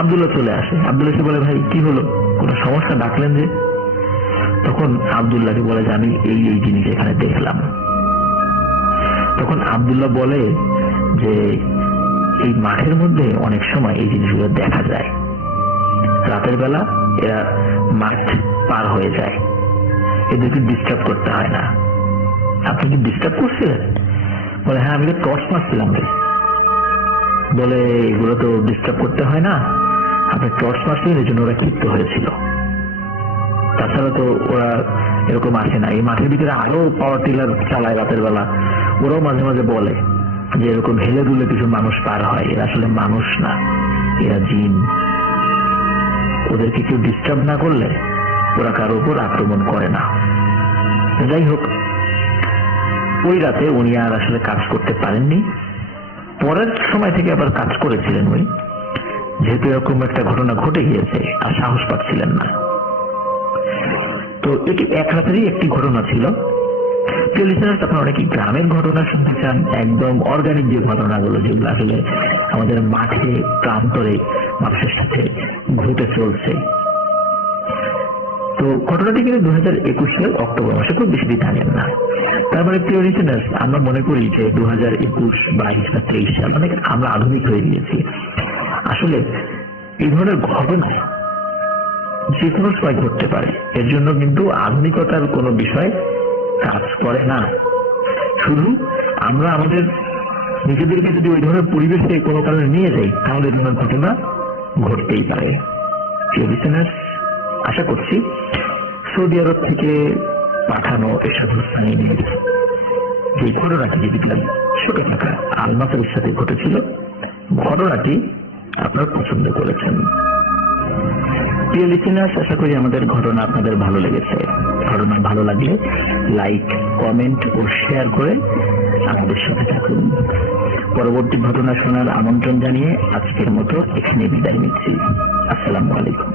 আব্দুল্লাহ চলে আসে, আব্দুল্লাহ বলে, ভাই কি হলো, কোনো সমস্যা, ডাকলেন যে? তখন আব্দুল্লাহকে বলে যে আমি এই জিনিস এখানে দেখলাম। তখন আব্দুল্লাহ বলে যে এই মাঠের মধ্যে অনেক সময় এই জিনিসগুলো দেখা যায়, রাতের বেলা এরা মাঠ পার হয়ে যায়, এদেরকে ডিস্টার্ব করতে হয় না। আপনি কি ডিস্টার্ব করছিলেন? বলে, হ্যাঁ আমি তো টর্চ মারছিলাম। বলে, এগুলো তো ডিস্টার্ব করতে হয় না, আপনি টর্চ মারছিলেন, এই জন্য ওরা ক্ষিপ্ত হয়েছিল, তাছাড়া তো ওরা এরকম আসে না। এই মাঠের ভিতরে আরো পাওয়ার টিলার চালায় রাতের বেলা, ওরাও মাঝে মাঝে বলে যে এরকম হেলে দুলে কিছু মানুষ পার হয়, এরা আসলে মানুষ না, এরা জিন। ওদেরকে কেউ ডিস্টার্ব না করলে ওরা কারো উপর আক্রমণ করে না। যাই হোক, ওই রাতে উনি আর আসলে কাজ করতে পারেননি। পরের সময় থেকে আবার কাজ করেছিলেন উনি, যেহেতু এরকম একটা ঘটনা ঘটে গিয়েছে, আর সাহস পাচ্ছিলেন না। তো এটি এক রাতেরই একটি ঘটনা ছিল। আপনারা অনেকে গ্রামের ঘটনা শুনতে চান, একদম অর্গানিক যে ঘটনাগুলো, যেগুলো আসলে আমাদের মাঠে প্রান্তরে মানুষের সাথে ঘটে চলছে। তো ঘটনাটি কিন্তু 2021 সালের অক্টোবর মাসে, খুব বেশি দিন থাকেন না। তারপরে প্রিয় লিসেনার্স, আমরা মনে করি যে 2021, 22 বা 23 সাল অনেক আমরা আধুনিক হয়ে গিয়েছি। আসলে এই ধরনের ঘটনা যে কোনো সময় ঘটতে পারে, এর জন্য কিন্তু আধুনিকতার কোনো বিষয় কাজ করে না। শুধু আমরা আমাদের নিজেদেরকে যদি ওই ধরনের পরিবেশে কোনো কারণে নিয়ে যাই, তাহলে এই ধরনের ঘটনা ঘটতেই পারে। আশা করছি সৌদি আরব থেকে পাঠানো এসব স্থানীয় যে ঘটনাটি দেখলাম ছোট থাকা আলমাসের সাথে ঘটেছিল, ঘটনাটি আপনারা পছন্দ করেছেন। প্রিয় লিসেনার্স, আশা করি আমাদের ঘটনা আপনাদের ভালো লেগেছে। ঘটনা ভালো লাগলে লাইক, কমেন্ট ও শেয়ার করে আমাদের সাথে থাকুন। পরবর্তী ঘটনা শোনার আমন্ত্রণ জানিয়ে আজকের মতো এখানে বিদায় নিচ্ছি। আসসালামু আলাইকুম।